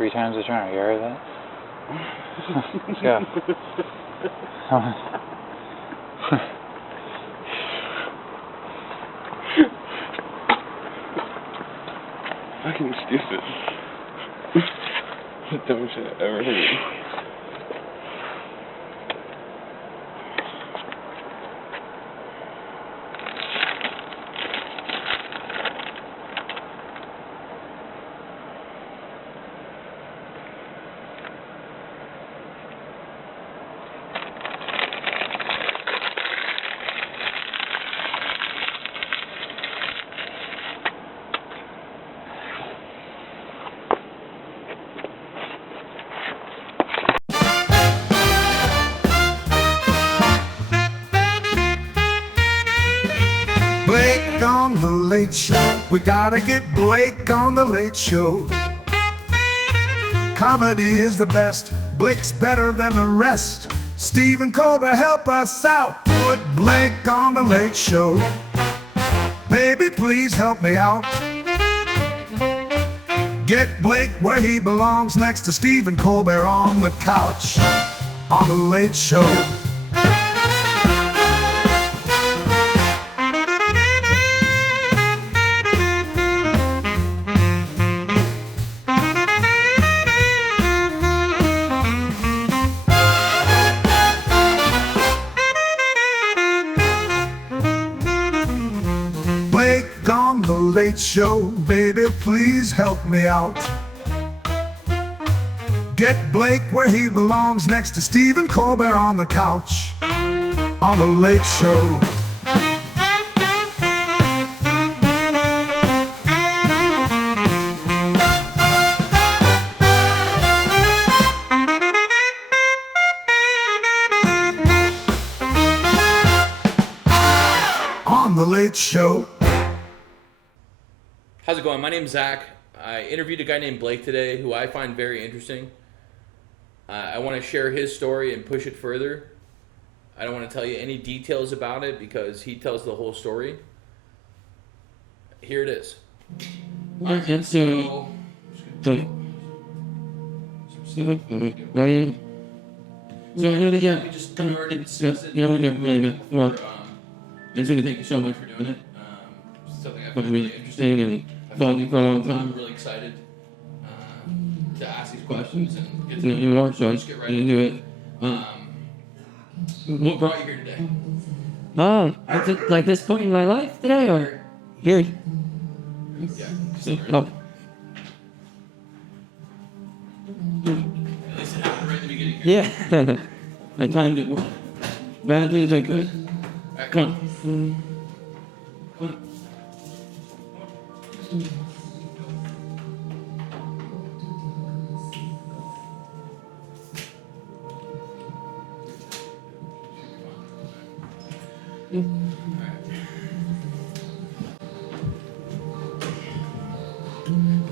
3 times a turn. You heard that? Let's go. Come on. Fucking stupid. The dumbest shit I've ever heard. Blake on the Late Show. We gotta get Blake on the Late Show. Comedy is the best. Blake's better than the rest. Stephen Colbert, help us out. Put Blake on the Late Show. Baby, please help me out. Get Blake where he belongs, next to Stephen Colbert on the couch. On the Late Show. Blake on the Late Show, baby, please help me out. Get Blake where he belongs, next to Stephen Colbert on the couch. On the Late Show. On the Late Show. How's it going? My name's Zach. I interviewed a guy named Blake today who I find very interesting. I want to share his story and push it further. I don't want to tell you any details about it because he tells the whole story. Here it is. We just already discussed it. Thank you so much for doing it. Something I find really interesting. I'm really excited to ask these questions and get just get right into it. What brought you here today? At like this point in my life today, or here? Yeah. Oh. At least it happened right in the beginning. Yeah. I timed it badly as I could. Alright, Come on.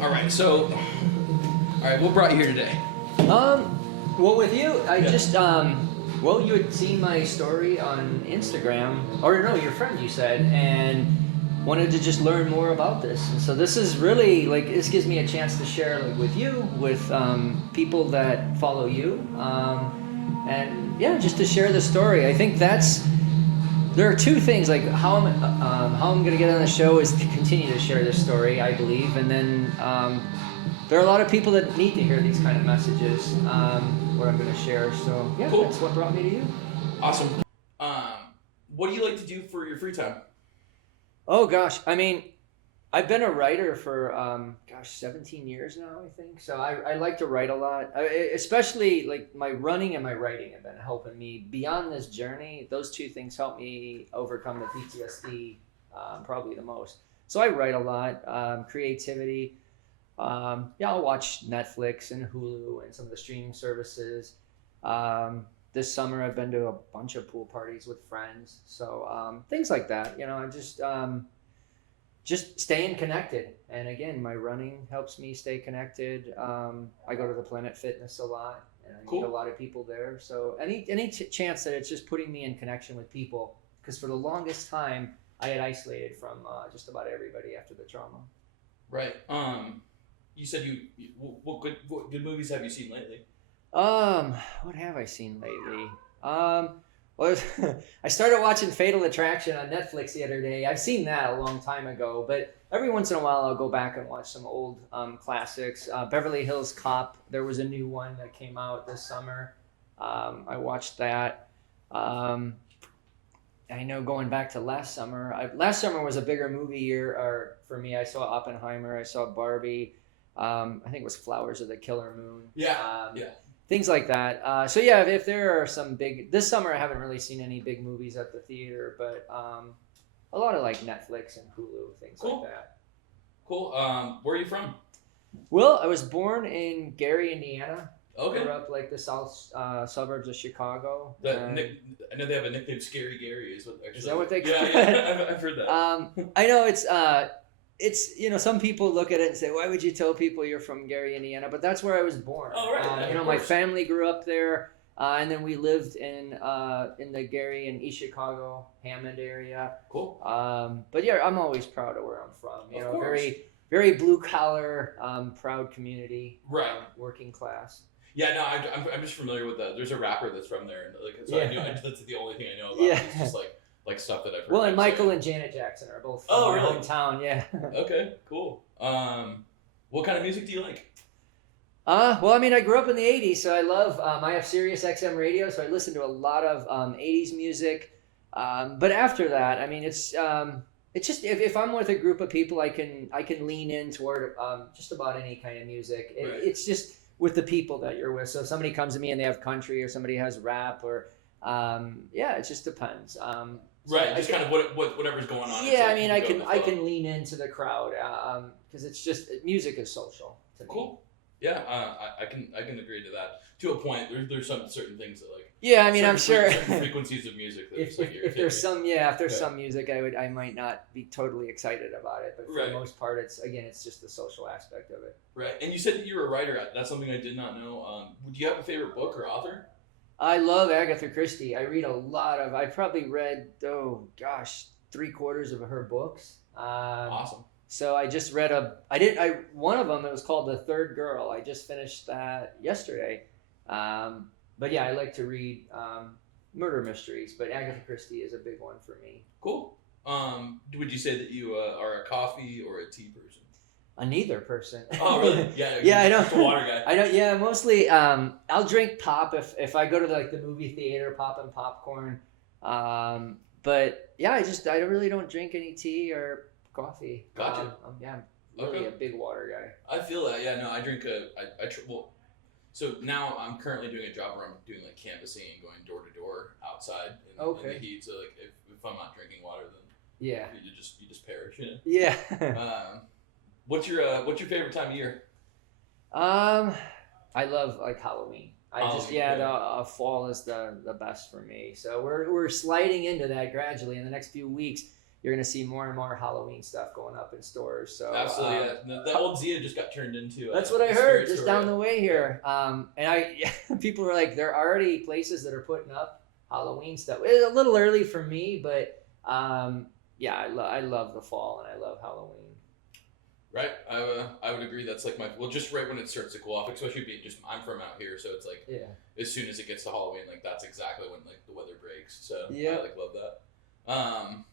Alright, so, alright, what brought you here today? Well, with you, I just, well, you had seen my story on Instagram, or no, your friend, you said, and wanted to just learn more about this. And so this is really, like, this gives me a chance to share, like, with you, with people that follow you, and yeah, just to share the story. I think there are two things, like how I'm going to get on the show is to continue to share this story, I believe, and then there are a lot of people that need to hear these kind of messages, what I'm going to share. So yeah, Cool. That's what brought me to you. Awesome. What do you like to do for your free time? Oh gosh, I mean, I've been a writer for 17 years now, I think. So I like to write a lot, especially like my running and my writing have been helping me beyond this journey. Those two things help me overcome the PTSD probably the most. So I write a lot, creativity. I'll watch Netflix and Hulu and some of the streaming services. This summer I've been to a bunch of pool parties with friends. So things like that, I just staying connected. And again, my running helps me stay connected. I go to the Planet Fitness a lot and I meet a lot of people there. So any chance that it's just putting me in connection with people, because for the longest time I had isolated from just about everybody after the trauma. Right. you said what good movies have you seen lately? What have I seen lately? Well, I started watching Fatal Attraction on Netflix the other day. I've seen that a long time ago, but every once in a while I'll go back and watch some old classics. Beverly Hills Cop, there was a new one that came out this summer. I watched that. I know going back to last summer, last summer was a bigger movie year for me. I saw Oppenheimer, I saw Barbie. I think it was Flowers of the Killer Moon. Yeah. Things like that. So yeah, if there are some big, this summer I haven't really seen any big movies at the theater, but a lot of like Netflix and Hulu, things Cool. like that. Cool. Where are you from? Well, I was born in Gary, Indiana. Okay. Grew up like the south suburbs of Chicago. I know they have a nickname, Scary Gary. Is that what they call it? Yeah, I've heard that. I know it's some people look at it and say, why would you tell people you're from Gary, Indiana? But that's where I was born. Oh, right. My family grew up there, and then we lived in the Gary and East Chicago, Hammond area. Cool. But yeah, I'm always proud of where I'm from. Of course. Very, very blue collar, proud community. Right. Working class. Yeah, no, I'm just familiar with that. There's a rapper that's from there, and so Yeah. that's the only thing I know about. Yeah. It's just like stuff that I've heard. Well, and them Michael say. and Janet Jackson are both from Oh, my really? hometown. Yeah. Okay, cool. What kind of music do you like? Well, I mean, I grew up in the 80s, so I love, I have Sirius XM radio, so I listen to a lot of 80s music. But after that, I mean, it's just, if I'm with a group of people, I can lean in toward just about any kind of music. Right. It's just with the people that you're with. So if somebody comes to me and they have country, or somebody has rap, or, it just depends. Right, just kind of whatever's going on. Yeah, I It's mean, like you go with the flow. can lean into the crowd, because it's just, music is social to me. Cool. Yeah, I can agree to that. To a point, there's some certain things that like. Yeah, I mean, I'm certain sure. frequencies of music that if just, like, if there's irritate some music, I might not be totally excited about it, but for Right. the most part, it's just the social aspect of it. me. Right, and you said that you were a writer. That's something I did not know. Do you have a favorite book or author? I love Agatha Christie. I read a lot of. I probably read 3/4 of her books. Awesome. So I just read one of them. It was called The Third Girl. I just finished that yesterday. But yeah, I like to read murder mysteries, but Agatha Christie is a big one for me. Cool. Would you say that you are a coffee or a tea person? A neither person. Oh, really? Yeah. Yeah, I you're don't. just a water guy. I don't. Yeah, mostly. I'll drink pop if I go to the movie theater, pop and popcorn. But yeah, I really don't drink any tea or coffee. Gotcha. I'm really Okay. a big water guy. I feel that. Yeah. No, I drink so now I'm currently doing a job where I'm doing like canvassing and going door to door outside in the heat. So like if I'm not drinking water, then Yeah. you just perish. You know? Yeah. What's your favorite time of year? I love like Halloween. The fall is the best for me. So we're sliding into that gradually. In the next few weeks, you're gonna see more and more Halloween stuff going up in stores. So Absolutely, yeah. The old Zia just got turned into. That's what I heard just down the way here. And people were like, there are already places that are putting up Halloween stuff. It's a little early for me, but I love the fall and I love Halloween. Right, I would agree. That's like just right when it starts to cool off, especially I'm from out here, so it's like as soon as it gets to Halloween, like that's exactly when like the weather breaks. So yeah, I love that.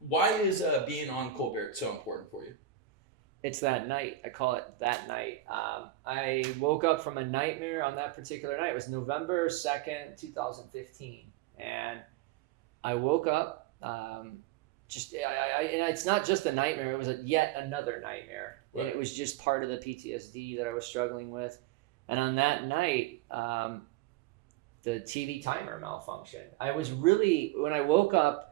Why is being on Colbert so important for you? It's that night. I call it that night. I woke up from a nightmare on that particular night. It was November 2nd, 2015, and I woke up. And it's not just a nightmare. It was yet another nightmare, Right. and it was just part of the PTSD that I was struggling with. And on that night, the TV timer malfunctioned. When I woke up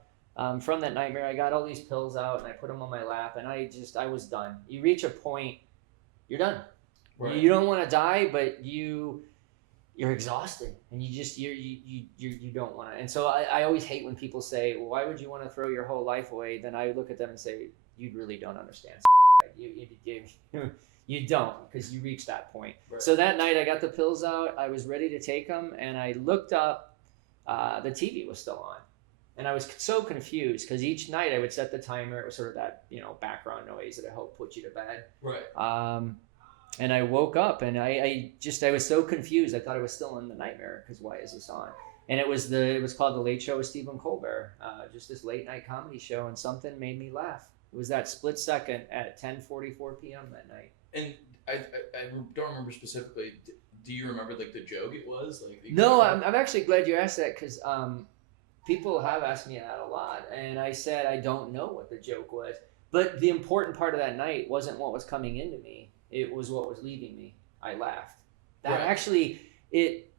from that nightmare, I got all these pills out and I put them on my lap, and I was done. You reach a point, you're done. Right. You don't want to die, but you're exhausted, and you don't want to. And so I always hate when people say, well, why would you want to throw your whole life away? Then I look at them and say, you really don't understand. You don't, because you reach that point. Right. So that night I got the pills out, I was ready to take them, and I looked up, the TV was still on. And I was so confused because each night I would set the timer. It was sort of that, background noise that helped put you to bed. Right. And I woke up and I was so confused. I thought I was still in the nightmare because why is this on? And it was called The Late Show with Stephen Colbert, just this late night comedy show, and something made me laugh. It was that split second at 10:44 p.m. that night. And I don't remember specifically. Do you remember like the joke it was? No, I'm actually glad you asked that because people have asked me that a lot, and I said I don't know what the joke was. But the important part of that night wasn't what was coming into me; it was what was leaving me. I laughed. That actually it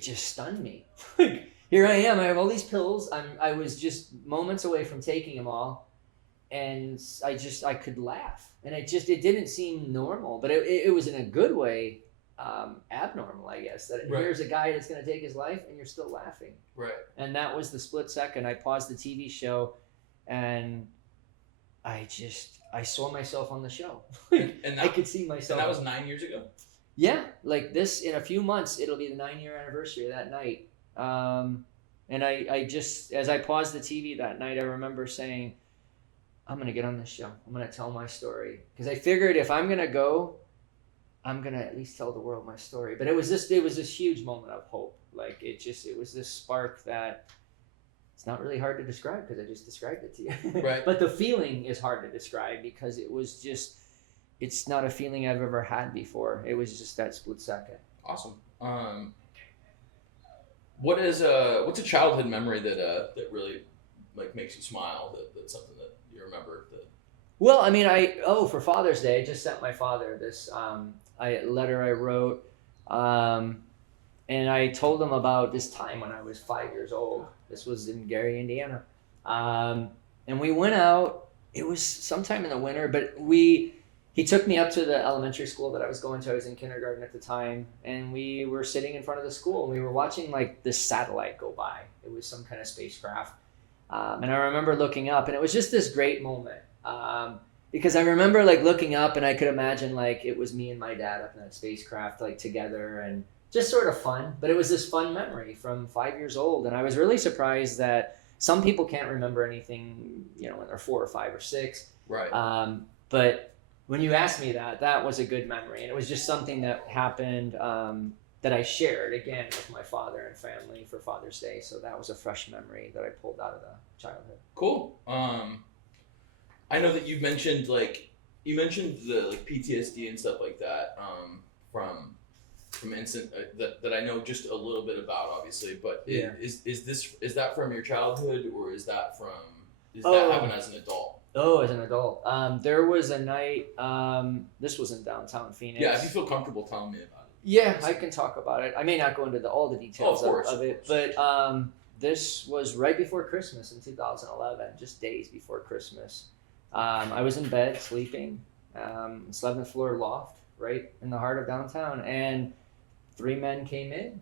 just stunned me. Here I am. I have all these pills. I was just moments away from taking them all, and I could laugh, and it didn't seem normal, but it was in a good way. Abnormal, I guess, that here's a guy that's going to take his life and you're still laughing. Right. And that was the split second. I paused the TV show and I saw myself on the show. And that, I could see myself. And that was 9 years ago? Yeah. Like this, in a few months, it'll be the 9-year anniversary of that night. And I just, as I paused the TV that night, I remember saying, I'm going to get on this show. I'm going to tell my story. Because I figured if I'm going to go, I'm gonna at least tell the world my story. But it was this huge moment of hope. Like it was this spark that it's not really hard to describe because I just described it to you. Right. But the feeling is hard to describe because it's not a feeling I've ever had before. It was just that split second. Awesome. What's a childhood memory that really like makes you smile? That's something that you remember. Well, I mean, for Father's Day, I just sent my father this letter I wrote, and I told him about this time when I was 5 years old. This was in Gary, Indiana, and we went out. It was sometime in the winter, but he took me up to the elementary school that I was going to. I was in kindergarten at the time, and we were sitting in front of the school, and we were watching like this satellite go by. It was some kind of spacecraft, and I remember looking up, and it was just this great moment. Because I remember like looking up and I could imagine like it was me and my dad up in that spacecraft like together and just sort of fun. But it was this fun memory from 5 years old. And I was really surprised that some people can't remember anything, when they're 4 or 5 or 6. Right. But when you asked me that was a good memory. And it was just something that happened that I shared again with my father and family for Father's Day. So that was a fresh memory that I pulled out of the childhood. Cool. I know that you mentioned the like PTSD and stuff like that from instant that I know just a little bit about, obviously. But yeah. Is that from your childhood or is that that happened as an adult? Oh, as an adult, there was a night. This was in downtown Phoenix. Yeah, if you feel comfortable telling me about it. Yeah, I can talk about it. I may not go into all the details of it, but this was right before Christmas in 2011, just days before Christmas. I was in bed sleeping, 7th floor loft, right in the heart of downtown, and 3 men came in.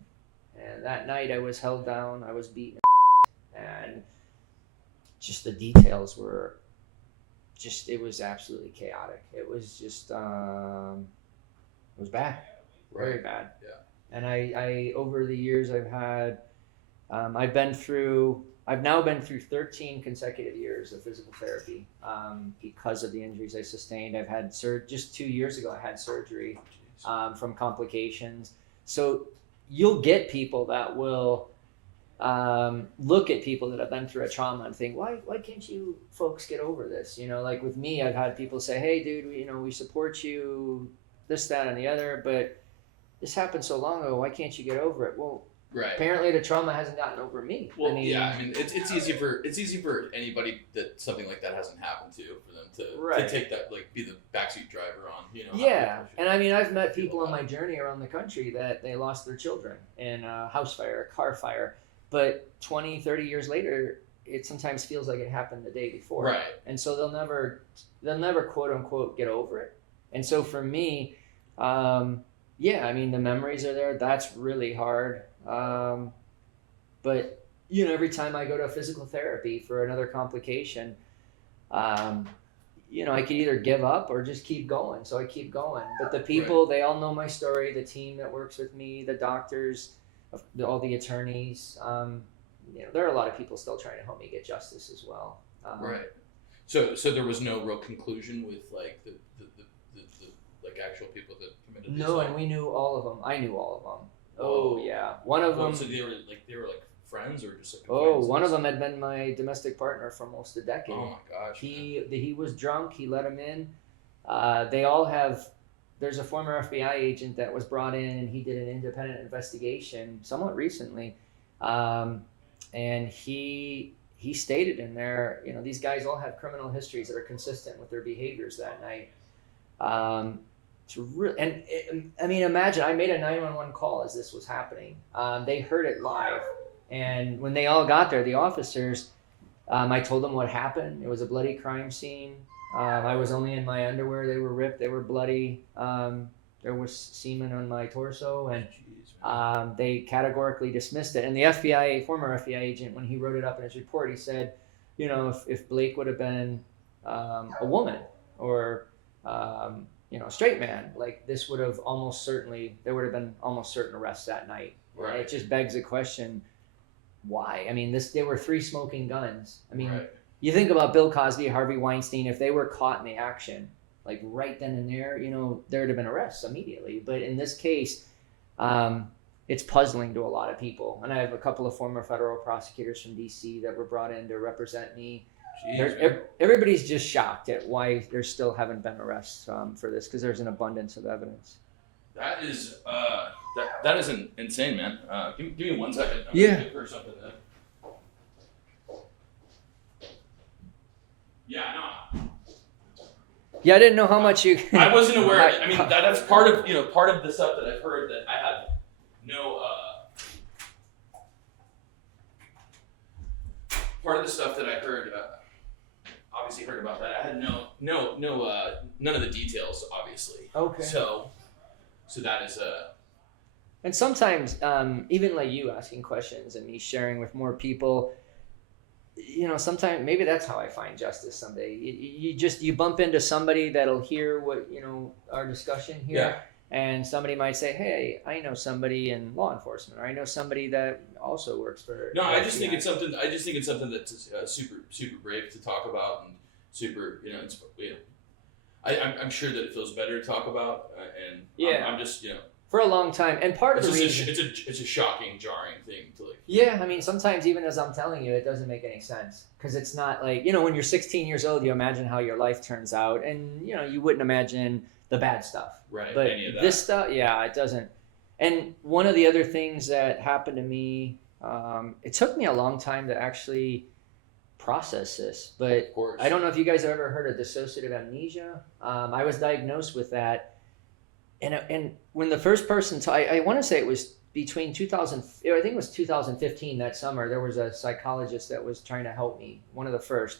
And that night I was held down, I was beaten, and just the details were it was absolutely chaotic. It was just, it was bad, very bad. Yeah. And I over the years I've had, I've now been through 13 consecutive years of physical therapy because of the injuries I sustained. I've had just 2 years ago, I had surgery from complications. So you'll get people that will look at people that have been through a trauma and think, why can't you folks get over this? Like with me, I've had people say, hey, dude, we support you, this, that, and the other, but this happened so long ago. Why can't you get over it? Well, right. Apparently the trauma hasn't gotten over me. Well, it's easy for anybody that something like that hasn't happened to, for them to take that, like, be the backseat driver on, Yeah, and I've met people on my journey around the country that they lost their children in a house fire, a car fire, but 20, 30 years later, it sometimes feels like it happened the day before. Right. And so they'll never quote unquote get over it. And so for me, the memories are there. That's really hard. But every time I go to physical therapy for another complication, I could either give up or just keep going. So I keep going. But the people, they all know my story. The team that works with me, the doctors, all the attorneys, there are a lot of people still trying to help me get justice as well. Right. So there was no real conclusion with like the like actual people that committed these. No, and we knew all of them. I knew all of them. Oh yeah, one of them. So they were like friends or just like. Oh, one of them had been my domestic partner for almost a decade. Oh my gosh. He was drunk. He let him in. They all have. There's a former FBI agent that was brought in, and he did an independent investigation somewhat recently, and he stated in there, these guys all have criminal histories that are consistent with their behaviors that night. Imagine I made a 911 call as this was happening. They heard it live, and when they all got there, the officers, I told them what happened. It was a bloody crime scene. I was only in my underwear. They were ripped. They were bloody. There was semen on my torso, and they categorically dismissed it. And the former FBI agent, when he wrote it up in his report, he said, if Blake would have been a woman or a straight man, like this would have there would have been almost certain arrests that night. Right. It just begs the question, why? I mean, they were 3 smoking guns. I mean, Right. You think about Bill Cosby, Harvey Weinstein, if they were caught in the action, like right then and there, there would have been arrests immediately. But in this case, it's puzzling to a lot of people. And I have a couple of former federal prosecutors from DC that were brought in to represent me. Everybody's just shocked at why there still haven't been arrests for this, because there's an abundance of evidence. That is that is insane, man. Give me 1 second. I'm Yeah. gonna give her something then. Yeah, no. Yeah, I didn't know how much you. I wasn't aware. I mean, that's part of the stuff that I've heard that I had no. Part of the stuff that I heard, obviously heard about that. I had none of the details, obviously. Okay. So that is And sometimes, even like you asking questions and me sharing with more people, sometimes maybe that's how I find justice someday. You bump into somebody that'll hear what, our discussion here. Yeah. And somebody might say, hey, I know somebody in law enforcement, or I know somebody that also works for. no. I just think it's something. I just think it's something that's super brave to talk about and super. I'm sure that it feels better to talk about, and Yeah. I'm just For a long time. And part of the reason. It's a shocking, jarring thing to like. Yeah, I mean, sometimes even as I'm telling you, it doesn't make any sense. Because it's not like, when you're 16 years old, you imagine how your life turns out. And, you wouldn't imagine the bad stuff. Right, But any of that. this stuff, yeah, it doesn't. And one of the other things that happened to me, it took me a long time to actually process this. But Of course. I don't know if you guys have ever heard of dissociative amnesia. I was diagnosed with that. And when the first person, I want to say it was between 2000, I think it was 2015, that summer, there was a psychologist that was trying to help me, one of the first.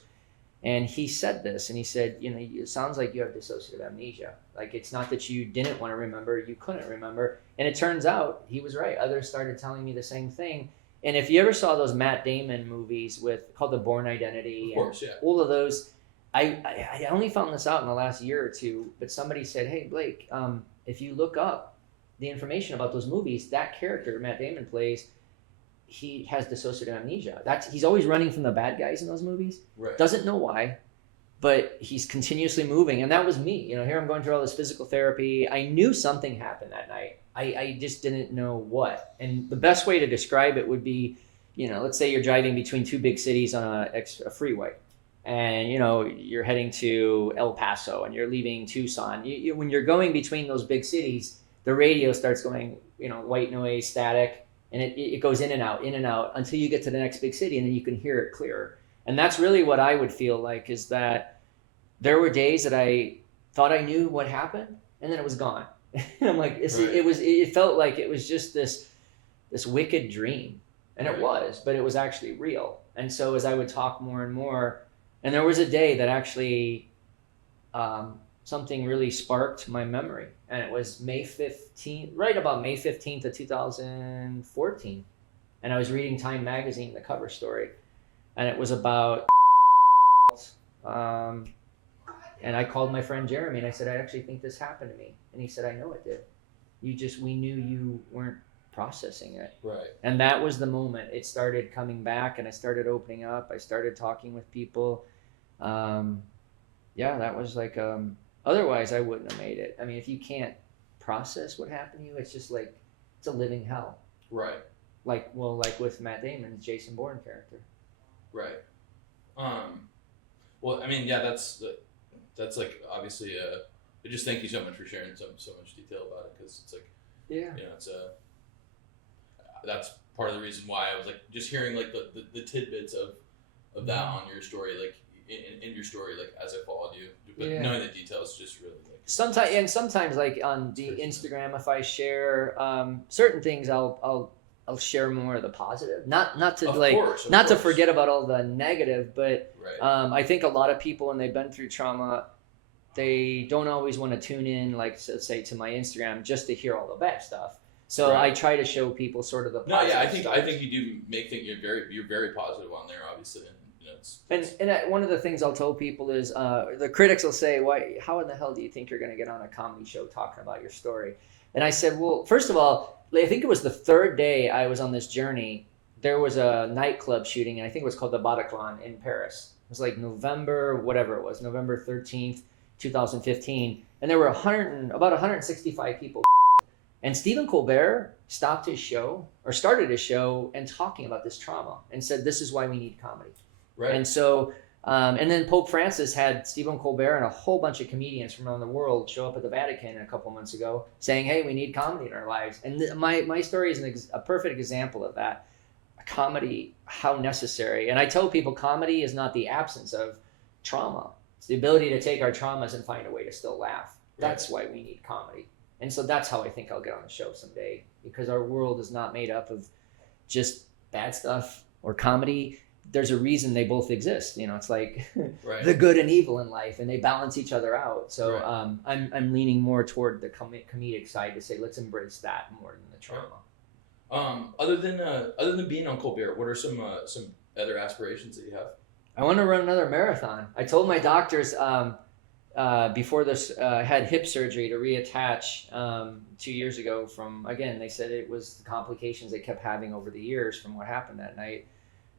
And he said this, and he said, it sounds like you have dissociative amnesia. Like, it's not that you didn't want to remember, you couldn't remember. And it turns out he was right. Others started telling me the same thing. And if you ever saw those Matt Damon movies called The Bourne Identity, Of course, yeah. all of those, I only found this out in the last year or two, but somebody said, hey, Blake, if you look up the information about those movies, that character Matt Damon plays, he has dissociative amnesia. He's always running from the bad guys in those movies. Right. Doesn't know why, but he's continuously moving. And that was me. Here I'm going through all this physical therapy. I knew something happened that night. I just didn't know what. And the best way to describe it would be, let's say you're driving between 2 big cities on a freeway. And, you're heading to El Paso and you're leaving Tucson. When you're going between those big cities, the radio starts going, white noise, static, and it goes in and out until you get to the next big city, and then you can hear it clearer. And that's really what I would feel like, is that there were days that I thought I knew what happened, and then it was gone. And I'm like, it felt like it was just this wicked dream. And it was, but it was actually real. And so as I would talk more and more, and there was a day that actually something really sparked my memory. And it was May 15th, right about May 15th of 2014. And I was reading Time Magazine, the cover story. And it was about and I called my friend Jeremy and I said, I actually think this happened to me. And he said, I know it did. We knew you weren't processing it. Right. And that was the moment it started coming back, and I started opening up. I started talking with people. Yeah, that was like, otherwise I wouldn't have made it. I mean, if you can't process what happened to you, it's just like, it's a living hell. Right. Like with Matt Damon's Jason Bourne character. Right. Well, I mean, yeah, that's like obviously. Just thank you so much for sharing so much detail about it, because it's like, Yeah. you know, it's that's part of the reason why I was like just hearing like the tidbits of that on your story, like in your story, like as I followed you, but Yeah. knowing the details just really like. Sometimes like on the Instagram, if I share certain things, I'll share more of the positive, not to Of like course, not to course. forget about all the negative, but Right. I think a lot of people when they've been through trauma, they don't always want to tune in, like let's say to my Instagram, just to hear all the bad stuff. So Right. I try to show people sort of the No, positive yeah, I think stuff. you do make things. You're very positive on there, obviously, and you know, And one of the things I'll tell people is the critics will say, "Why? How in the hell do you think you're going to get on a comedy show talking about your story?" And I said, "Well, first of all, I think it was the third day I was on this journey. There was a nightclub shooting, and I think it was called the Bataclan in Paris. It was like November 13th, 2015, and there were about 165 people. And Stephen Colbert started his show and talking about this trauma and said, "This is why we need comedy." right. And so, and then Pope Francis had Stephen Colbert and a whole bunch of comedians from around the world show up at the Vatican a couple months ago saying, "Hey, we need comedy in our lives." And my story is a perfect example of that. Comedy, how necessary. And I tell people comedy is not the absence of trauma. It's the ability to take our traumas and find a way to still laugh. That's why we need comedy. And so that's how I think I'll get on the show someday, because our world is not made up of just bad stuff or comedy. There's a reason they both exist. You know, it's like Right. the good and evil in life, and they balance each other out. So Right. I'm leaning more toward the comedic side to say, let's embrace that more than the trauma. Other than being on Colbert, what are some other aspirations that you have? I want to run another marathon. I told my doctors before this, I had hip surgery to reattach 2 years ago from, again, they said it was the complications they kept having over the years from what happened that night.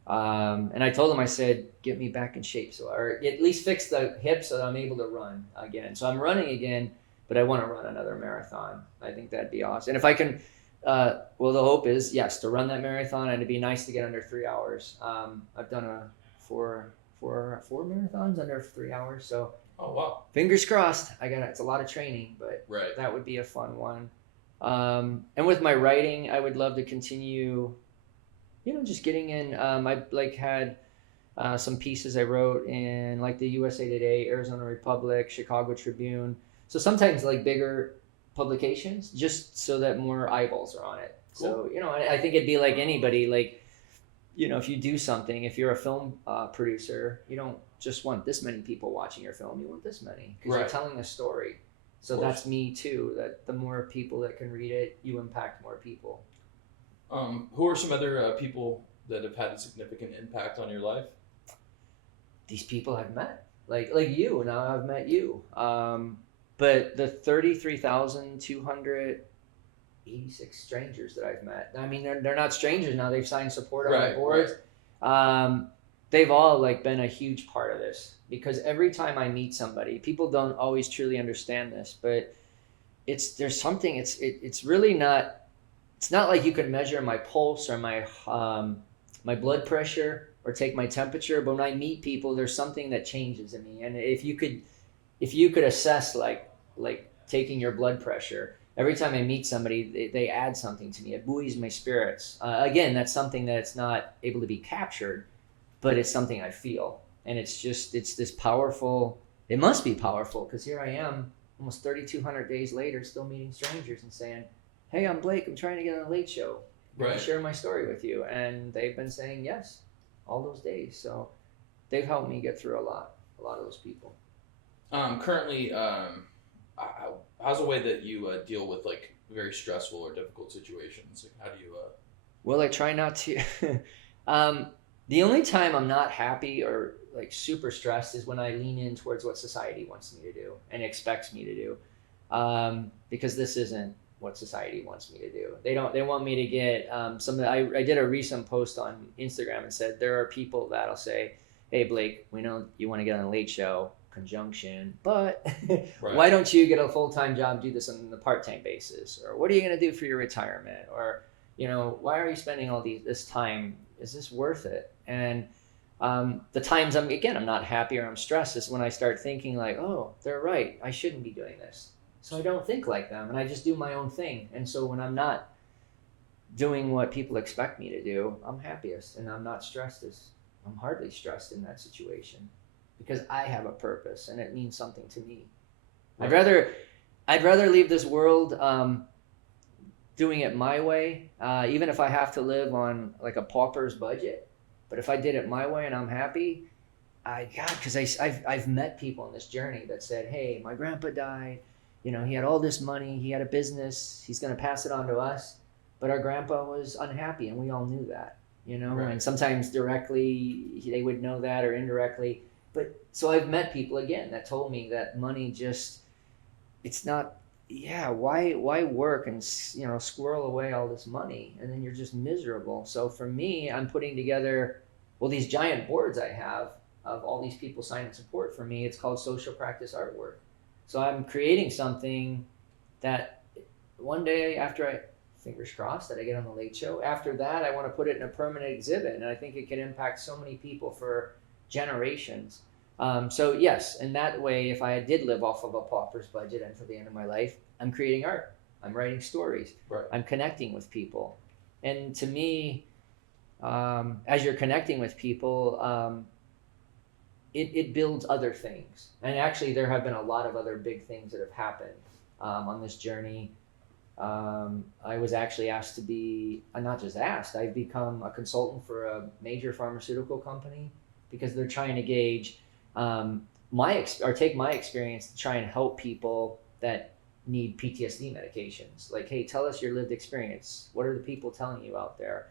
And I told them, I said, get me back in shape, or at least fix the hip so that I'm able to run again. So I'm running again, but I want to run another marathon. I think that'd be awesome. And if I can, well, the hope is, yes, to run that marathon, and it'd be nice to get under 3 hours. I've done four marathons under 3 hours, so Oh wow. fingers crossed. It's a lot of training, but Right. that would be a fun one. And with my writing, I would love to continue, just getting in. I had some pieces I wrote in like the USA Today, Arizona Republic, Chicago Tribune. So sometimes like bigger publications, just so that more eyeballs are on it. Cool. So, I think it'd be like anybody, like, if you do something, if you're a film producer, you don't just want this many people watching your film, you want this many, because Right. you're telling a story. So Of course. that's me too, that the more people that can read it, you impact more people. Who are some other people that have had a significant impact on your life? These people I've met, like you, now I've met you. But the 33,286 strangers that I've met, I mean, they're not strangers now, they've signed support on my Right, boards. They've all like been a huge part of this, because every time I meet somebody, people don't always truly understand this, but it's really not, it's not like you can measure my pulse or my blood pressure or take my temperature, but when I meet people, there's something that changes in me. And if you could assess like taking your blood pressure, every time I meet somebody, they add something to me. It buoys my spirits. Again, that's something that's not able to be captured, but it's something I feel. And it's this powerful, it must be powerful, because here I am almost 3,200 days later, still meeting strangers and saying, "Hey, I'm Blake, I'm trying to get on a Late Show. Can I Right. share my story with you?" And they've been saying yes all those days. So they've helped me get through a lot of those people. Currently, how's a way that you deal with like very stressful or difficult situations? Like, how do you? Well, I try not to. The only time I'm not happy or like super stressed is when I lean in towards what society wants me to do and expects me to do. Because this isn't what society wants me to do. They want me to get I did a recent post on Instagram and said there are people that'll say, hey Blake, we know you want to get on the Late Show conjunction, but why don't you get a full-time job, do this on the part-time basis, or what are you going to do for your retirement, or why are you spending all this time, is this worth it? And the times I'm not happy or I'm stressed is when I start thinking like, oh, they're right, I shouldn't be doing this. So I don't think like them, and I just do my own thing. And so when I'm not doing what people expect me to do, I'm happiest, and I'm hardly stressed in that situation because I have a purpose and it means something to me. Right. I'd rather leave this world doing it my way, even if I have to live on like a pauper's budget. But if I did it my way and I'm happy, because I've met people on this journey that said, hey, my grandpa died. He had all this money, he had a business, he's going to pass it on to us. But our grandpa was unhappy, and we all knew that, Right. And sometimes directly they would know that, or indirectly. But so I've met people again that told me that money it's not, why work and, squirrel away all this money, and then you're just miserable. So for me, I'm putting together, these giant boards I have of all these people signing support for me. It's called Social Practice Artwork. So I'm creating something that one day after fingers crossed that I get on the Late Show, after that I want to put it in a permanent exhibit, and I think it can impact so many people for generations. So yes, in that way, if I did live off of a pauper's budget and for the end of my life, I'm creating art, I'm writing stories, Right. I'm connecting with people. And to me, as you're connecting with people, it builds other things. And actually there have been a lot of other big things that have happened on this journey. I was actually asked to be, not just asked, I've become a consultant for a major pharmaceutical company because they're trying to gauge take my experience to try and help people that need PTSD medications. Like, hey, tell us your lived experience. What are the people telling you out there?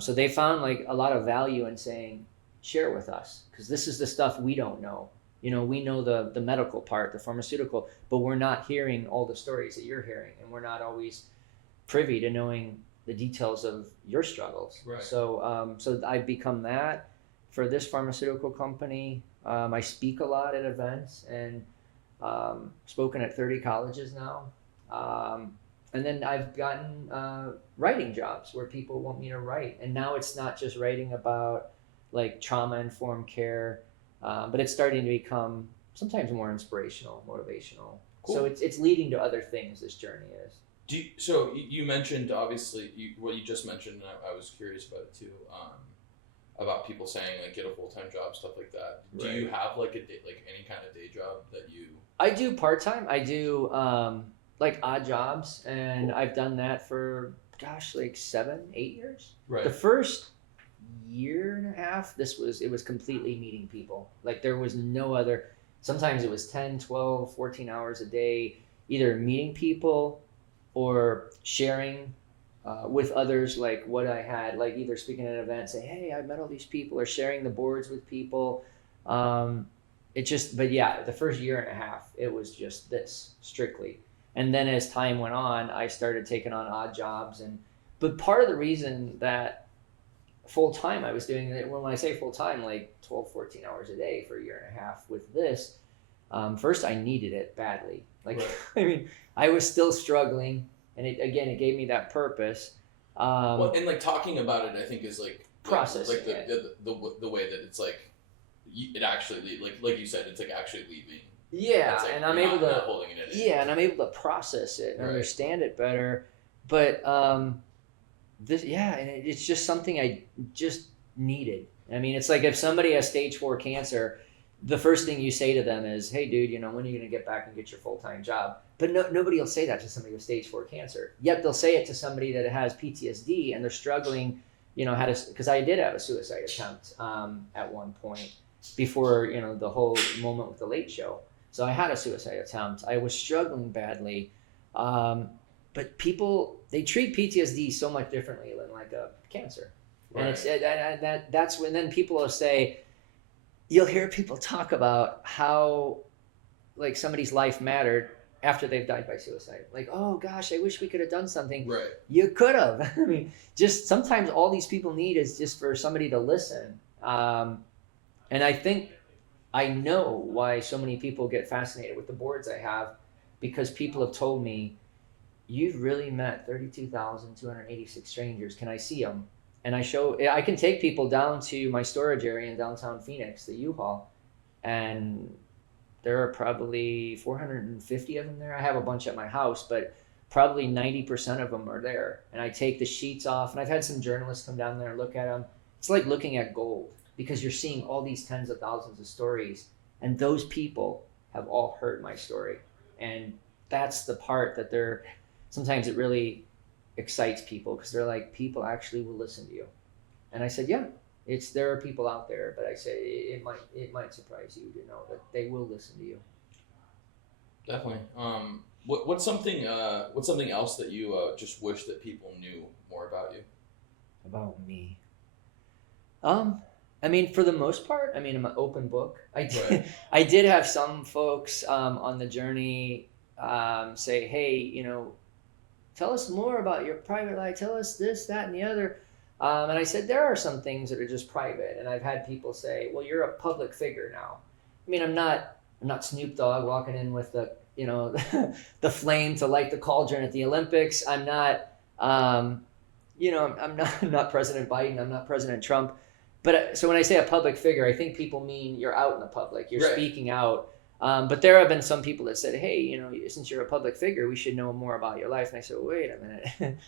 So they found like a lot of value in saying, share with us, because this is the stuff we don't know. We know the medical part, the pharmaceutical, but we're not hearing all the stories that you're hearing, and we're not always privy to knowing the details of your struggles. Right. So I've become that for this pharmaceutical company. I speak a lot at events and spoken at 30 colleges now. And then I've gotten writing jobs where people want me to write. And now it's not just writing about like trauma-informed care, but it's starting to become sometimes more inspirational, motivational. Cool. So it's leading to other things, this journey is. So you mentioned, obviously, what you just mentioned, and I was curious about it too, about people saying like get a full-time job, stuff like that. Do you have like any kind of day job that you? I do part-time. I do like odd jobs, and Cool. I've done that for like 7-8 years. Right. The first year and a half, it was completely meeting people. Like there was no other, sometimes it was 10, 12, 14 hours a day, either meeting people or sharing with others, like what I had, like either speaking at an event, say, hey, I met all these people, or sharing the boards with people. But the first year and a half, it was just this strictly. And then as time went on, I started taking on odd jobs. But part of the reason that full-time I was doing it, when I say full-time, like 12, 14 hours a day for a year and a half with this, first I needed it badly. Like, Right. I mean, I was still struggling, and it gave me that purpose. Well, and like talking about it, I think is like Processing like the way that it's like it actually like you said, it's like actually leaving. Yeah, It's like and I'm you're able not to holding it in. yeah, and I'm able to process it and Right. understand it better. But it's just something I just needed. I mean, it's like if somebody has stage 4 cancer, the first thing you say to them is, hey dude, when are you going to get back and get your full-time job? But nobody will say that to somebody with stage 4 cancer. Yet they'll say it to somebody that has PTSD and they're struggling, because I did have a suicide attempt at one point before, the whole moment with the Late Show. So I had a suicide attempt. I was struggling badly. But people, they treat PTSD so much differently than like a cancer. Right. And that's when then people will say, you'll hear people talk about how like somebody's life mattered, after they've died by suicide. Like, oh gosh, I wish we could have done something. Right. You could have. I mean, just sometimes all these people need is just for somebody to listen. And I think I know why so many people get fascinated with the boards I have, because people have told me, you've really met 32,286 strangers. Can I see them? And I can take people down to my storage area in downtown Phoenix, the U-Haul, and there are probably 450 of them there. I have a bunch at my house, but probably 90% of them are there. And I take the sheets off, and I've had some journalists come down there and look at them. It's like looking at gold, because you're seeing all these tens of thousands of stories, and those people have all heard my story. And that's the part that sometimes it really excites people, because they're like, people actually will listen to you. And I said, yeah, there are people out there, but I say it might surprise you to know that they will listen to you. Definitely. What's something else that you just wish that people knew more about you? About me. I mean, for the most part, I'm an open book. Right. I did have some folks on the journey say, hey, tell us more about your private life. Tell us this, that, and the other. And I said, there are some things that are just private. And I've had people say, well, you're a public figure now. I mean, I'm not Snoop Dogg walking in with the, the flame to light the cauldron at the Olympics. I'm not, I'm not President Biden. I'm not President Trump. But so when I say a public figure, I think people mean you're out in the public. You're right. Speaking out. But there have been some people that said, hey, since you're a public figure, we should know more about your life. And I said, wait a minute.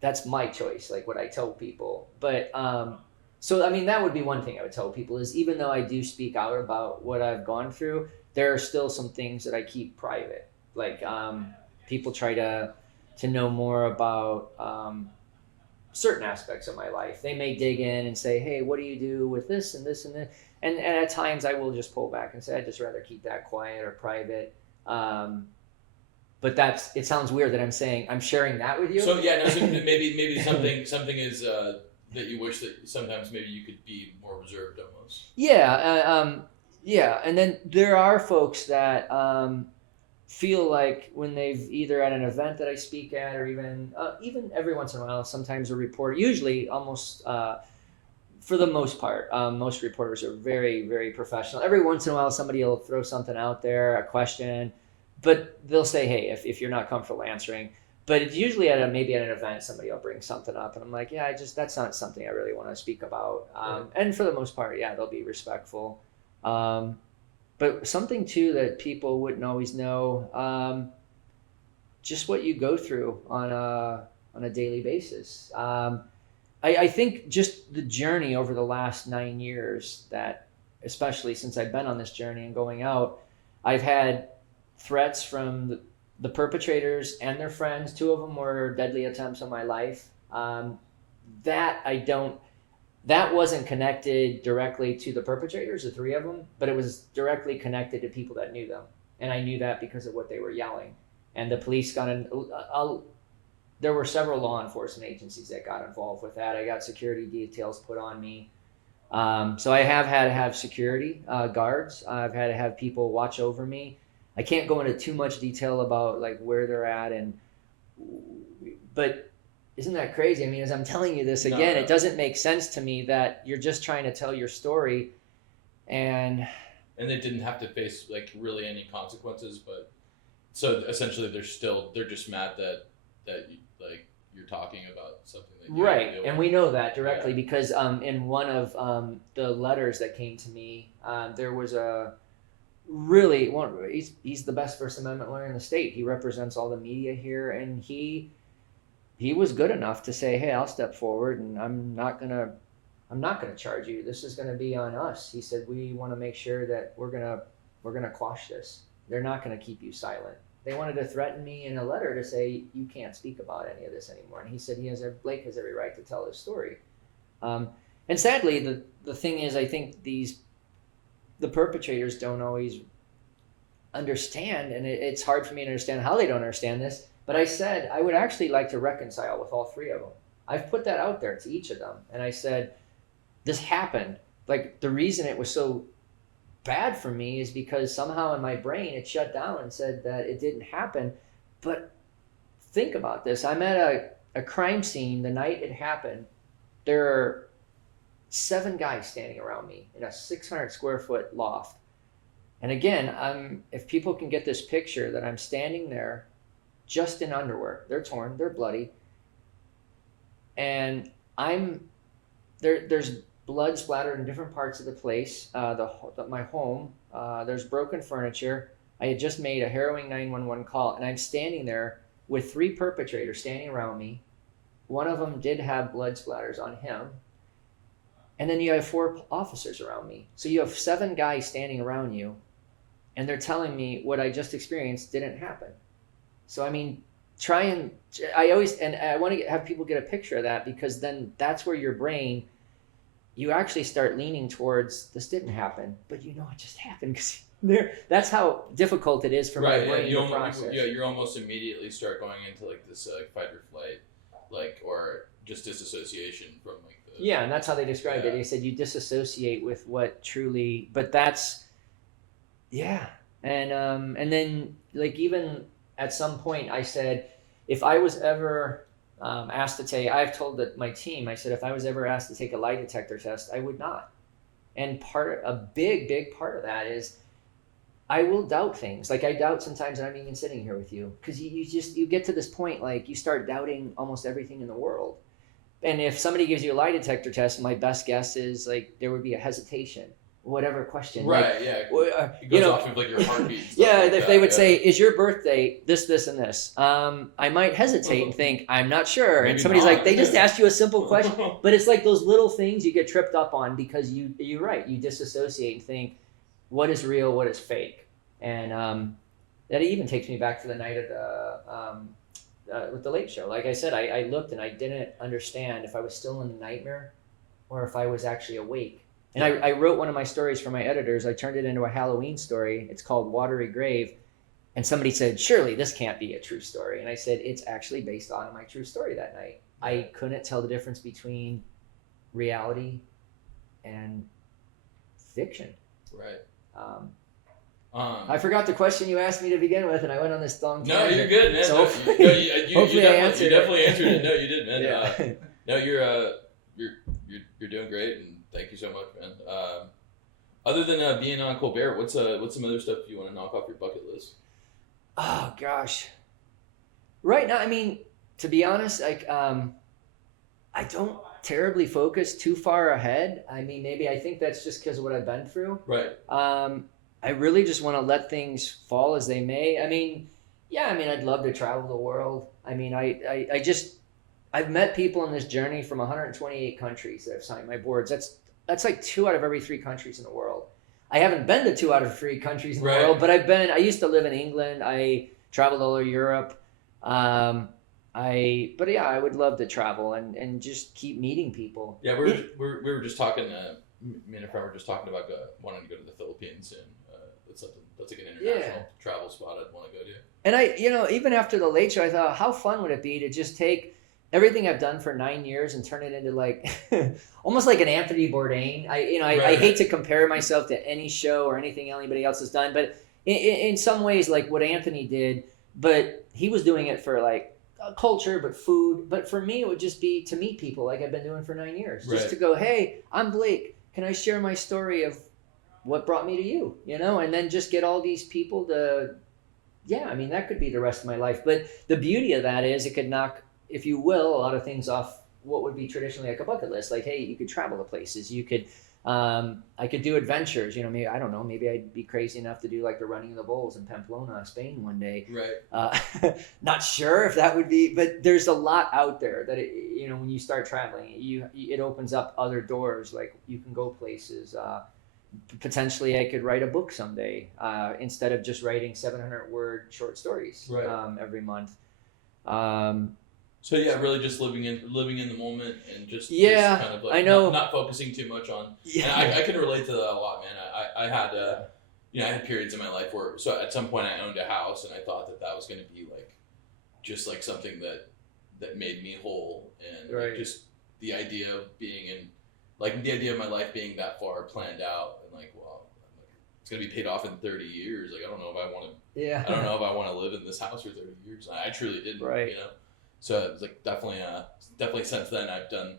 That's my choice, like what I tell people. But that would be one thing I would tell people is, even though I do speak out about what I've gone through, there are still some things that I keep private. Like people try to know more about certain aspects of my life. They may dig in and say, hey, what do you do with this and this and this? And at times I will just pull back and say, I'd just rather keep that quiet or private. But it sounds weird that I'm saying I'm sharing that with you. So yeah, so maybe something is that you wish that sometimes maybe you could be more reserved almost. Yeah, yeah. And then there are folks that feel like when they've either at an event that I speak at, or even every once in a while, sometimes a reporter, usually almost for the most part, most reporters are very, very professional. Every once in a while, somebody will throw something out there, a question, but they'll say, hey, if you're not comfortable answering. But it's usually maybe at an event, somebody will bring something up, and I'm like, yeah, that's not something I really want to speak about. And for the most part, yeah, they'll be respectful. But something too that people wouldn't always know, just what you go through on a daily basis. I think just the journey over the last 9 years, that especially since I've been on this journey and going out, I've had threats from the perpetrators and their friends. 2 of them were deadly attempts on my life. That wasn't connected directly to the perpetrators, the 3 of them, but it was directly connected to people that knew them. And I knew that because of what they were yelling. And the police got in. There were several law enforcement agencies that got involved with that. I got security details put on me. So I have had to have security guards. I've had to have people watch over me. I can't go into too much detail about like where they're at, but isn't that crazy? I mean, as I'm telling you this again, It doesn't make sense to me that you're just trying to tell your story, and they didn't have to face like really any consequences. But so essentially, they're just mad that you're talking about something that you right, and we know that directly because in one of the letters that came to me, there was a really he's the best First Amendment lawyer in the state. He represents all the media here, and he was good enough to say, hey, I'll step forward, and I'm not gonna charge you. This is gonna be on us. He said, we want to make sure that we're gonna quash this. They're not gonna keep you silent. They wanted to threaten me in a letter to say you can't speak about any of this anymore. And he said Blake has every right to tell his story. And sadly, the thing is, I think the perpetrators don't always understand, and it's hard for me to understand how they don't understand this. But I said I would actually like to reconcile with all 3 of them. I've put that out there to each of them, and I said this happened. Like the reason it was so bad for me is because somehow in my brain it shut down and said that it didn't happen. But think about this. I'm at a crime scene the night it happened. There are 7 guys standing around me in a 600 square foot loft. And again, if people can get this picture that I'm standing there just in underwear. They're torn, they're bloody. And there's blood splattered in different parts of the place, my home. There's broken furniture. I had just made a harrowing 911 call, and I'm standing there with 3 perpetrators standing around me. One of them did have blood splatters on him. And then you have 4 officers around me. So you have 7 guys standing around you, and they're telling me what I just experienced didn't happen. So, I mean, I want to have people get a picture of that, because then that's where your brain, you actually start leaning towards this didn't happen, but it just happened, because that's how difficult it is for my brain to process. You almost immediately start going into like this fight or flight, or just disassociation from like the... Yeah, and that's how they described it. They said you disassociate with what truly, but that's, yeah. And then like even at some point I said, if I was ever asked to take, I've told my team, I said, if I was ever asked to take a lie detector test, I would not. And a big part of that is I will doubt things. Like I doubt sometimes that I'm even sitting here with you, because you get to this point, like you start doubting almost everything in the world. And if somebody gives you a lie detector test, my best guess is like there would be a hesitation, whatever question. Right. Like, yeah. It goes off of like your heartbeat. And stuff yeah. like If they would say, "Is your birthday this, and this?" I might hesitate and think, "I'm not sure." Maybe and somebody's not. like, "They just asked you a simple question," but it's like those little things you get tripped up on because you're right. You disassociate and think, "What is real? What is fake?" And that even takes me back to the night of with the Late Show. Like I said, I looked and I didn't understand if I was still in the nightmare or if I was actually awake. And I wrote one of my stories for my editors. I turned it into a Halloween story. It's called Watery Grave. And somebody said, "Surely this can't be a true story." And I said, "It's actually based on my true story that night." I couldn't tell the difference between reality and fiction. Right. I forgot the question you asked me to begin with, and I went on this long No, tangent. you're good, man. So You I answered definitely it. answered it. No, you did, man. Yeah. No, you're doing great, and thank you so much, man. Other than being on Colbert, what's some other stuff you want to knock off your bucket list? Oh gosh. Right now, I mean, to be honest, like I don't terribly focus too far ahead. I mean, maybe I think that's just because of what I've been through. Right. I really just want to let things fall as they may. I mean, yeah, I mean, I'd love to travel the world. I mean, I've met people in this journey from 128 countries that have signed my boards. That's like 2 out of every 3 countries in the world. I haven't been to 2 out of 3 countries in the world, but I used to live in England. I traveled all over Europe. But yeah, I would love to travel and just keep meeting people. Yeah, we were just talking. Me and a friend were just talking about wanting to go to the Philippines, and that's like an international travel spot I'd want to go to. And even after the Late Show, I thought, how fun would it be to just take everything I've done for 9 years and turn it into like almost like an Anthony Bourdain. I hate to compare myself to any show or anything anybody else has done, but in some ways, like what Anthony did, but he was doing it for like culture, but food. But for me, it would just be to meet people like I've been doing for 9 years. Just to go, "Hey, I'm Blake. Can I share my story of what brought me to you?" And then just get all these people to, yeah, I mean, that could be the rest of my life. But the beauty of that is it could knock, if you will, a lot of things off what would be traditionally like a bucket list. Like, hey, you could travel to places. You could, I could do adventures. Maybe, I don't know, maybe I'd be crazy enough to do like the Running of the Bulls in Pamplona, Spain one day. Right. Not sure if that would be, but there's a lot out there that, when you start traveling, it opens up other doors. Like you can go places. Potentially I could write a book someday instead of just writing 700-word short stories every month. So yeah, really just living in the moment and just kind of like I know. Not focusing too much on. Yeah. And I can relate to that a lot, man. I had I had periods in my life where at some point I owned a house and I thought that was going to be like just like something that made me whole, and like, just the idea of being in, like the idea of my life being that far planned out, and like, well, it's gonna be paid off in 30 years. Like I don't know if I want to. Yeah. I don't know if I want to live in this house for 30 years. I truly didn't. Right. You know. So it was like definitely since then I've done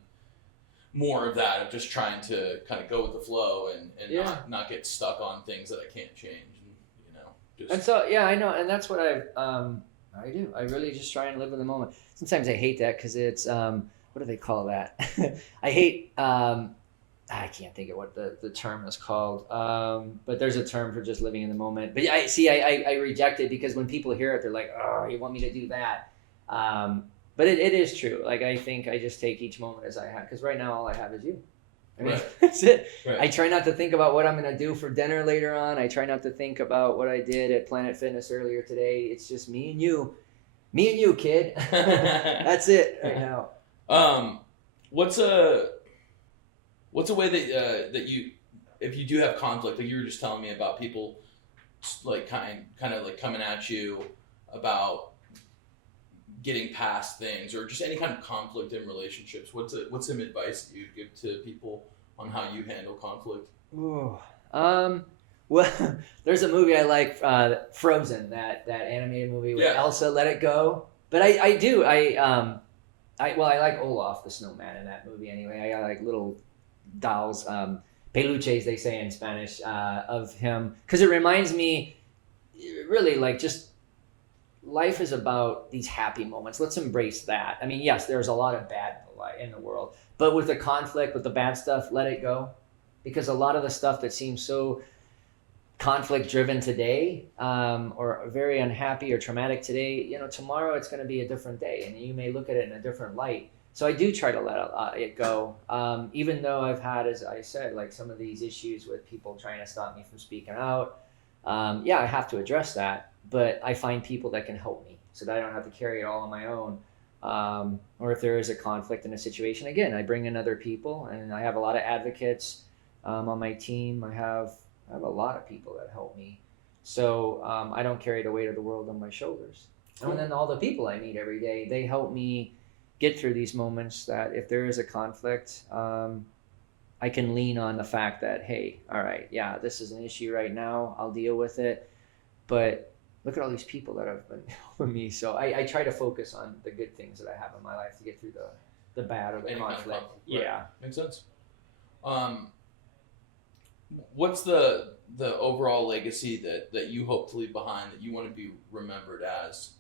more of that of just trying to kind of go with the flow and Yeah. not get stuck on things that I can't change. And, you know. Just, And so, yeah, I know, and that's what I do. I really just try and live in the moment. Sometimes I hate that because it's what do they call that? I hate I can't think of what the term is called, but there's a term for just living in the moment. But yeah, I reject it because when people hear it, they're like, oh, you want me to do that? But it is true. Like I think I just take each moment as I have, because right now all I have is you. I mean, Right. that's it. Right. I try not to think about what I'm going to do for dinner later on. I try not to think about what I did at Planet Fitness earlier today. It's just me and you, kid. That's it right now. What's a way that you, if you do have conflict, like you were just telling me about people like kind of like coming at you about getting past things or just any kind of conflict in relationships. What's some advice that you'd give to people on how you handle conflict? Ooh. Well, there's a movie I like, Frozen, that animated movie with Yeah. Elsa, Let It Go. But I like Olaf the snowman in that movie anyway. I like little dolls, peluches they say in Spanish, of him, because it reminds me, really, like, just life is about these happy moments. Let's embrace that. I mean, yes, there's a lot of bad in the world, but with the conflict, with the bad stuff, let it go, because a lot of the stuff that seems so conflict driven today, or very unhappy or traumatic today, you know, tomorrow it's going to be a different day and you may look at it in a different light. So I do try to let it go, even though I've had, as I said, like some of these issues with people trying to stop me from speaking out. Yeah, I have to address that, but I find people that can help me so that I don't have to carry it all on my own. Or if there is a conflict in a situation, again, I bring in other people, and I have a lot of advocates on my team. I have a lot of people that help me, so I don't carry the weight of the world on my shoulders. Cool. And then all the people I meet every day, they help me get through these moments. That if there is a conflict, I can lean on the fact that, hey, all right, yeah, this is an issue right now. I'll deal with it, but look at all these people that have been helping me. So I try to focus on the good things that I have in my life to get through the bad or the Any kind of conflict. conflict. Yeah. Right. Makes sense. What's the overall legacy that you hope to leave behind, that you want to be remembered as,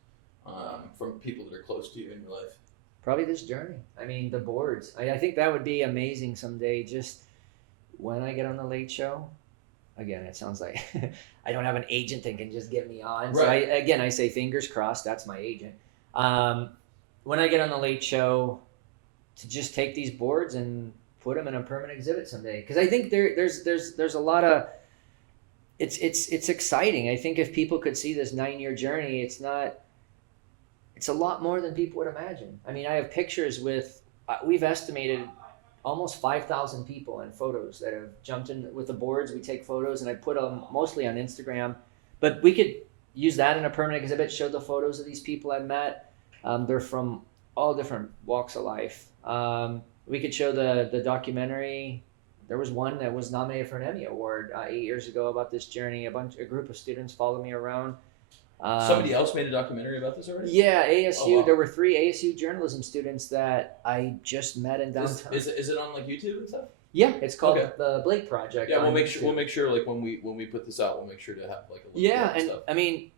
from people that are close to you in your life? Probably this journey. I mean, the boards. I think that would be amazing someday. Just when I get on the Late Show, again, it sounds like I don't have an agent that can just get me on. Right. So I say fingers crossed. That's my agent. When I get on the Late Show, to just take these boards and put them in a permanent exhibit someday, because I think there's a lot of it's exciting. I think if people could see this 9-year journey, it's a lot more than people would imagine. I mean, I have pictures with we've estimated almost 5,000 people and photos that have jumped in with the boards. We take photos and I put them mostly on Instagram, but we could use that in a permanent exhibit, show the photos of these people I've met. They're from all different walks of life. We could show the documentary. There was one that was nominated for an Emmy Award 8 years ago about this journey. A group of students followed me around. Somebody else made a documentary about this already? Yeah, ASU. Oh, wow. There were 3 ASU journalism students that I just met in downtown. Is it on like YouTube and stuff? Yeah, it's called Okay. the Blake Project. Yeah, on we'll make YouTube. sure like when we put this out, we'll make sure to have like a link Yeah, to it and stuff. I mean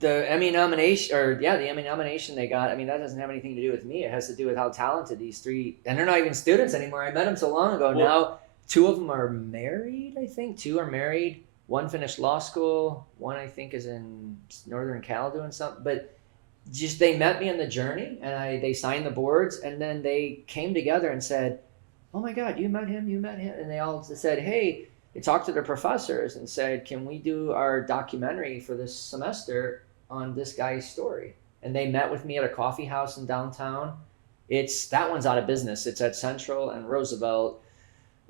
the Emmy nomination, the Emmy nomination they got. I mean, that doesn't have anything to do with me. It has to do with how talented these 3, and they're not even students anymore. I met them so long ago. Well, now 2 of them are married. I think 2 are married. 1 finished law school. 1 I think is in Northern Cal doing something. But just they met me on the journey, and they signed the boards, and then they came together and said, "Oh my God, you met him, and they all said, "Hey." They talked to their professors and said, "Can we do our documentary for this semester on this guy's story?" And they met with me at a coffee house in downtown. That one's out of business. It's at Central and Roosevelt.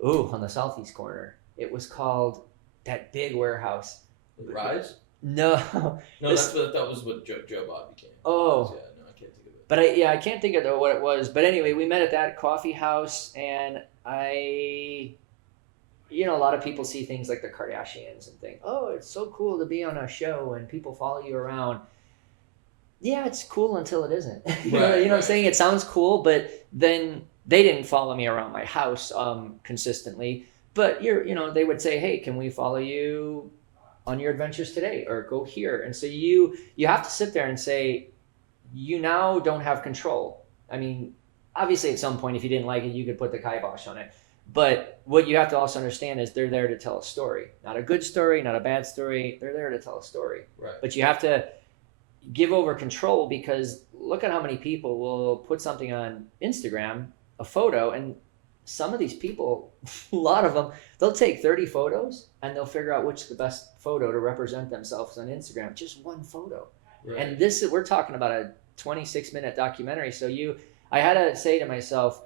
Ooh, on the southeast corner. It was called that big warehouse. Rise? No. No, that was what Joe Bob became. Oh. Yeah, no, I can't think of it. But I can't think of what it was. But anyway, we met at that coffee house, and I you know, a lot of people see things like the Kardashians and think, oh, it's so cool to be on a show and people follow you around. Yeah, it's cool until it isn't. You know what I'm saying? It sounds cool, but then they didn't follow me around my house consistently. But they would say, hey, can we follow you on your adventures today, or go here? And so you have to sit there and say, you now don't have control. I mean, obviously at some point, if you didn't like it, you could put the kibosh on it. But what you have to also understand is they're there to tell a story, not a good story, not a bad story. They're there to tell a story. Right. But you have to give over control, because look at how many people will put something on Instagram, a photo, and some of these people, a lot of them, they'll take 30 photos and they'll figure out which is the best photo to represent themselves on Instagram. Just one photo. Right. And we're talking about a 26-minute documentary. So I had to say to myself,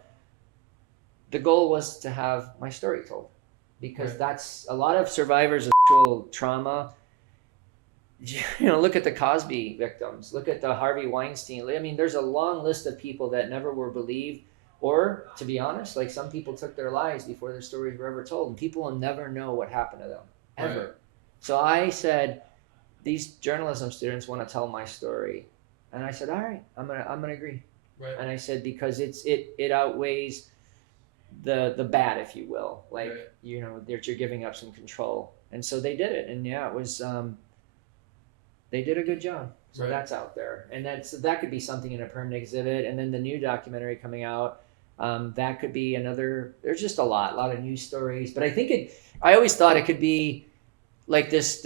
the goal was to have my story told, because that's a lot of survivors of sexual trauma. Look at the Cosby victims, look at the Harvey Weinstein. I mean, there's a long list of people that never were believed, or, to be honest, like, some people took their lives before their stories were ever told, and people will never know what happened to them, ever. Right. So I said, these journalism students want to tell my story, and I said, all right, I'm gonna agree. Right. And I said, because it outweighs the bad, if you will, like, that you're giving up some control. And so they did it, and yeah, it was they did a good job. So that's out there, and that could be something in a permanent exhibit. And then the new documentary coming out, that could be another. There's just a lot of news stories. But I think I always thought it could be like this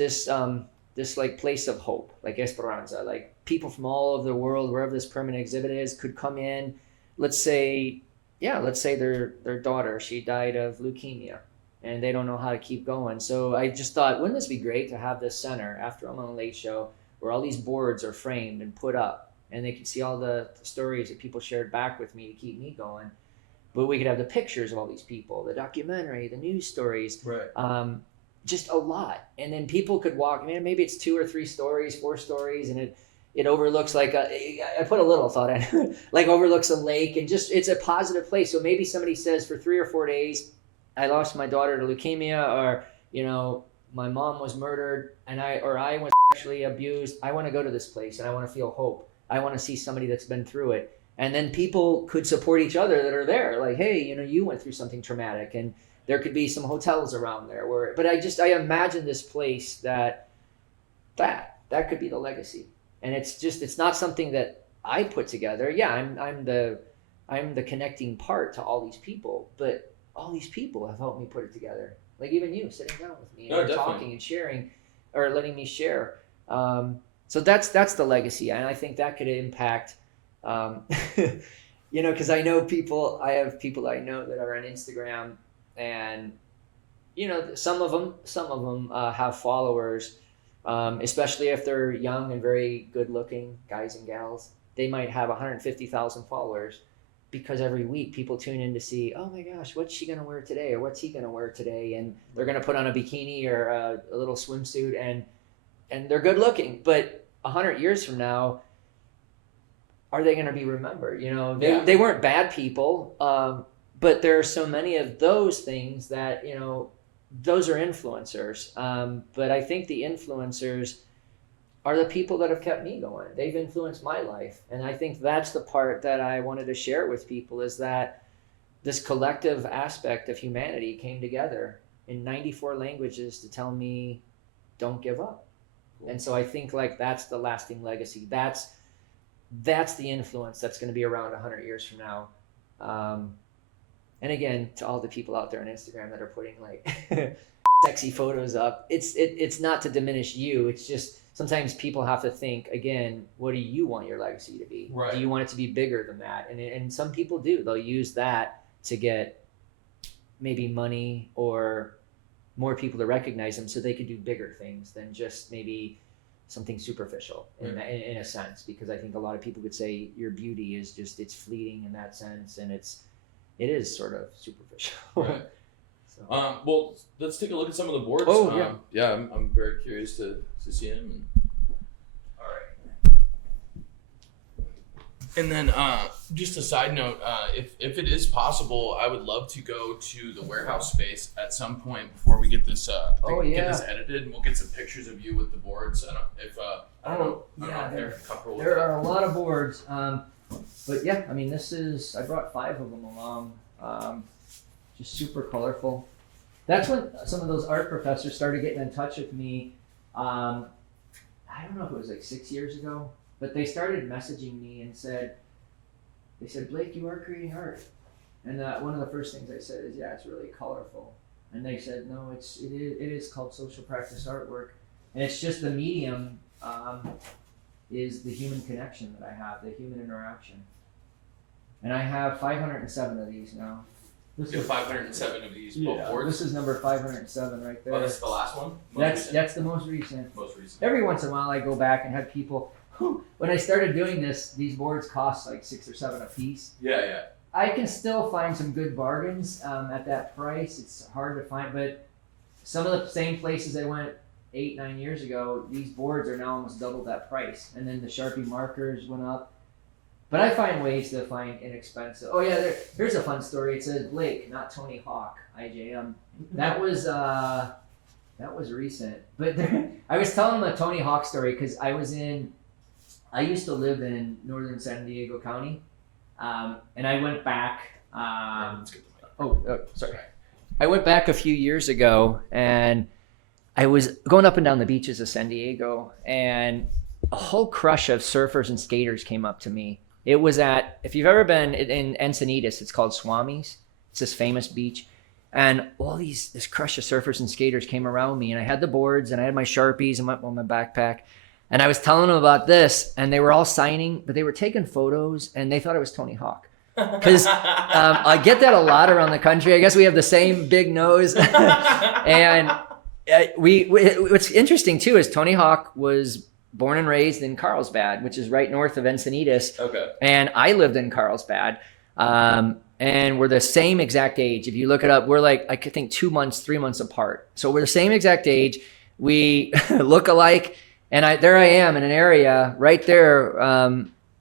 like place of hope, like Esperanza, like people from all over the world, wherever this permanent exhibit is, could come in. Let's say their daughter, she died of leukemia, and they don't know how to keep going. So I just thought, wouldn't this be great to have this center after I'm on a Late Show, where all these boards are framed and put up, and they can see all the stories that people shared back with me to keep me going. But we could have the pictures of all these people, the documentary, the news stories, just a lot. And then people could walk, maybe it's 2 or 3 stories, 4 stories, and it overlooks I put a little thought in it, like overlooks a lake, and just, it's a positive place. So maybe somebody says, for 3 or 4 days, I lost my daughter to leukemia, or, my mom was murdered, and I was sexually abused. I want to go to this place, and I want to feel hope. I want to see somebody that's been through it. And then people could support each other that are there. Like, hey, you went through something traumatic, and there could be some hotels around there but I imagine this place that could be the legacy. And it's not something that I put together. Yeah, I'm the connecting part to all these people, but all these people have helped me put it together. Like, even you sitting down with me and talking and sharing, or letting me share. So that's the legacy, and I think that could impact, because I know people. I have people I know that are on Instagram, and some of them have followers, especially if they're young and very good-looking guys and gals. They might have 150,000 followers, because every week people tune in to see, oh my gosh, what's she gonna wear today, or what's he gonna wear today, and they're gonna put on a bikini or a little swimsuit, and they're good looking. But 100 years from now, are they gonna be remembered? They weren't bad people, but there are so many of those things that those are influencers. But I think the influencers are the people that have kept me going. They've influenced my life. And I think that's the part that I wanted to share with people, is that this collective aspect of humanity came together in 94 languages to tell me, don't give up. And so I think that's the lasting legacy. That's the influence that's going to be around 100 years from now. And again, to all the people out there on Instagram that are putting sexy photos up, it's not to diminish you. It's just, sometimes people have to think, again, what do you want your legacy to be? Right. Do you want it to be bigger than that? And some people do. They'll use that to get maybe money or more people to recognize them, so they could do bigger things than just maybe something superficial in a sense. Because I think a lot of people could say your beauty is just, it's fleeting in that sense, and it is sort of superficial. Right. So. Well, let's take a look at some of the boards. Oh, yeah. I'm very curious to see them. All right. And then, just a side note, if it is possible, I would love to go to the warehouse space at some point before we get this get this edited, and we'll get some pictures of you with the boards. I don't know if they're comfortable with There that. are a lot of boards, but yeah, I mean, I brought 5 of them along, just super colorful. That's when some of those art professors started getting in touch with me. I don't know if it was like 6 years ago, but they started messaging me and said, Blake, you are creating art. And one of the first things I said is, yeah, it's really colorful. And they said, no, it is called social practice artwork. And it's just the medium is the human connection that I have, the human interaction. And I have 507 of these now. You have 507 of these boards. This is number 507 right there. Oh, that's the last one? That's the most recent. Most recent. Every once in a while I go back and have people, when I started doing this, these boards cost like 6 or 7 a piece. Yeah. I can still find some good bargains at that price. It's hard to find, but some of the same places I went 8-9 years ago, these boards are now almost double that price. And then the Sharpie markers went up. But I find ways to find inexpensive. Oh yeah, here's a fun story. It says Blake, not Tony Hawk, IJM. That was recent. But I was telling them a Tony Hawk story because I used to live in northern San Diego County, and I went back. Sorry. I went back a few years ago, and I was going up and down the beaches of San Diego, and a whole crush of surfers and skaters came up to me. It was if you've ever been in Encinitas, it's called Swami's. It's this famous beach. And all this crush of surfers and skaters came around me, and I had the boards, and I had my Sharpies and my backpack. And I was telling them about this, and they were all signing, but they were taking photos, and they thought it was Tony Hawk. Because I get that a lot around the country. I guess we have the same big nose. And what's interesting, too, is Tony Hawk was born and raised in Carlsbad, which is right north of Encinitas. Okay. And I lived in Carlsbad. And we're the same exact age. If you look it up, we're like, I think 2 months, 3 months apart. So we're the same exact age. We look alike. And there I am in an area right there.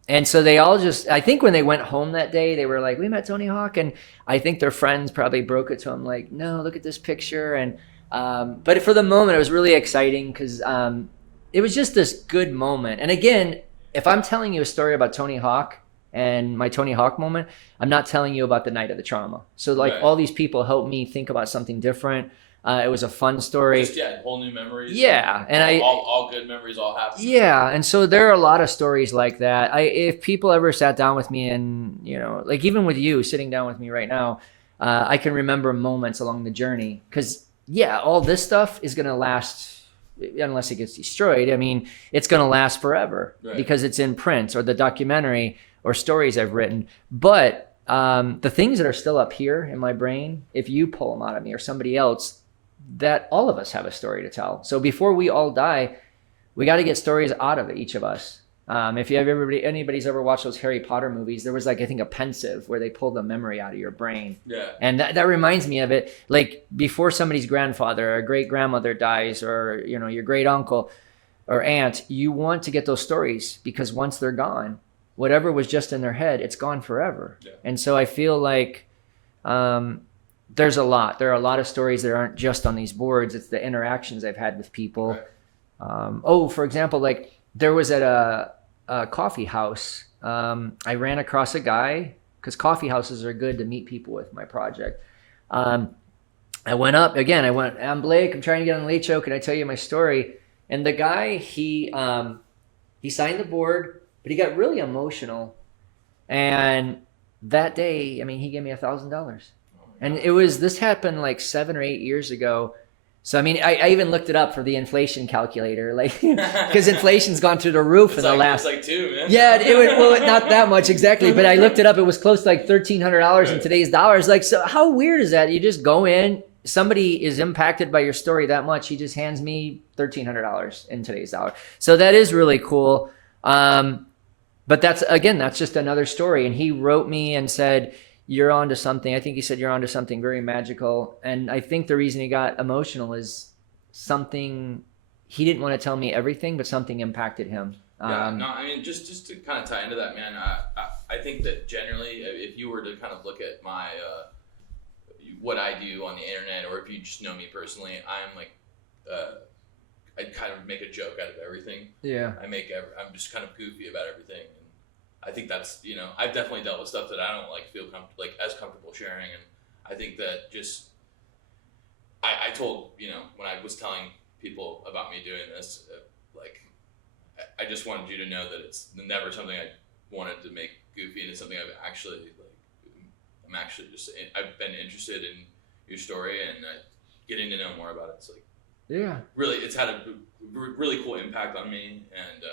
And so they all I think when they went home that day, they were like, we met Tony Hawk. And I think their friends probably broke it to them like, no, look at this picture. And but for the moment, it was really exciting because it was just this good moment. And again, if I'm telling you a story about Tony Hawk and my Tony Hawk moment, I'm not telling you about the night of the trauma. So all these people helped me think about something different. It was a fun story. Just, whole new memories. Yeah. And all good memories, all happy. Yeah. And so there are a lot of stories like that. If people ever sat down with me and, like even with you sitting down with me right now, I can remember moments along the journey because all this stuff is going to last unless it gets destroyed. I mean, it's going to last forever because it's in print or the documentary or stories I've written. But the things that are still up here in my brain, if you pull them out of me or somebody else, that all of us have a story to tell. So before we all die, we got to get stories out of each of us. If anybody's ever watched those Harry Potter movies, there was I think a pensive where they pulled the memory out of your brain. Yeah. And that reminds me of it. Like before somebody's grandfather or great grandmother dies or, your great uncle or aunt, you want to get those stories because once they're gone, whatever was just in their head, it's gone forever. Yeah. And so I feel like, there are a lot of stories that aren't just on these boards. It's the interactions I've had with people. Right. For example, like there was at a coffee house. I ran across a guy because coffee houses are good to meet people with my project. I went up again. I'm Blake. I'm trying to get on the Late Show. Can I tell you my story? And the guy, he signed the board, but he got really emotional. And that day, he gave me $1,000. And this happened like 7 or 8 years ago. So, I even looked it up for the inflation calculator, like, because inflation's gone through the roof in the last. It's like 2, man. Yeah, not that much exactly, but I looked it up. It was close to like $1,300 in today's dollars. Like, so how weird is that? You just go in, somebody is impacted by your story that much. He just hands me $1,300 in today's dollar. So that is really cool. But that's just another story. And he wrote me and said, you're onto something. I think he said you're onto something very magical. And I think the reason he got emotional is something, he didn't want to tell me everything, but something impacted him. No, I mean, just to kind of tie into that, man, I think that generally, if you were to kind of look at my, what I do on the internet, or if you just know me personally, I'm like, I kind of make a joke out of everything. Yeah. I'm just kind of goofy about everything. And I think that's, I've definitely dealt with stuff that I don't feel as comfortable sharing. And I think that just, I told, when I was telling people about me doing this, I just wanted you to know that it's never something I wanted to make goofy, and it's something I've actually I've been interested in your story and getting to know more about it. It's really, it's had a really cool impact on me, and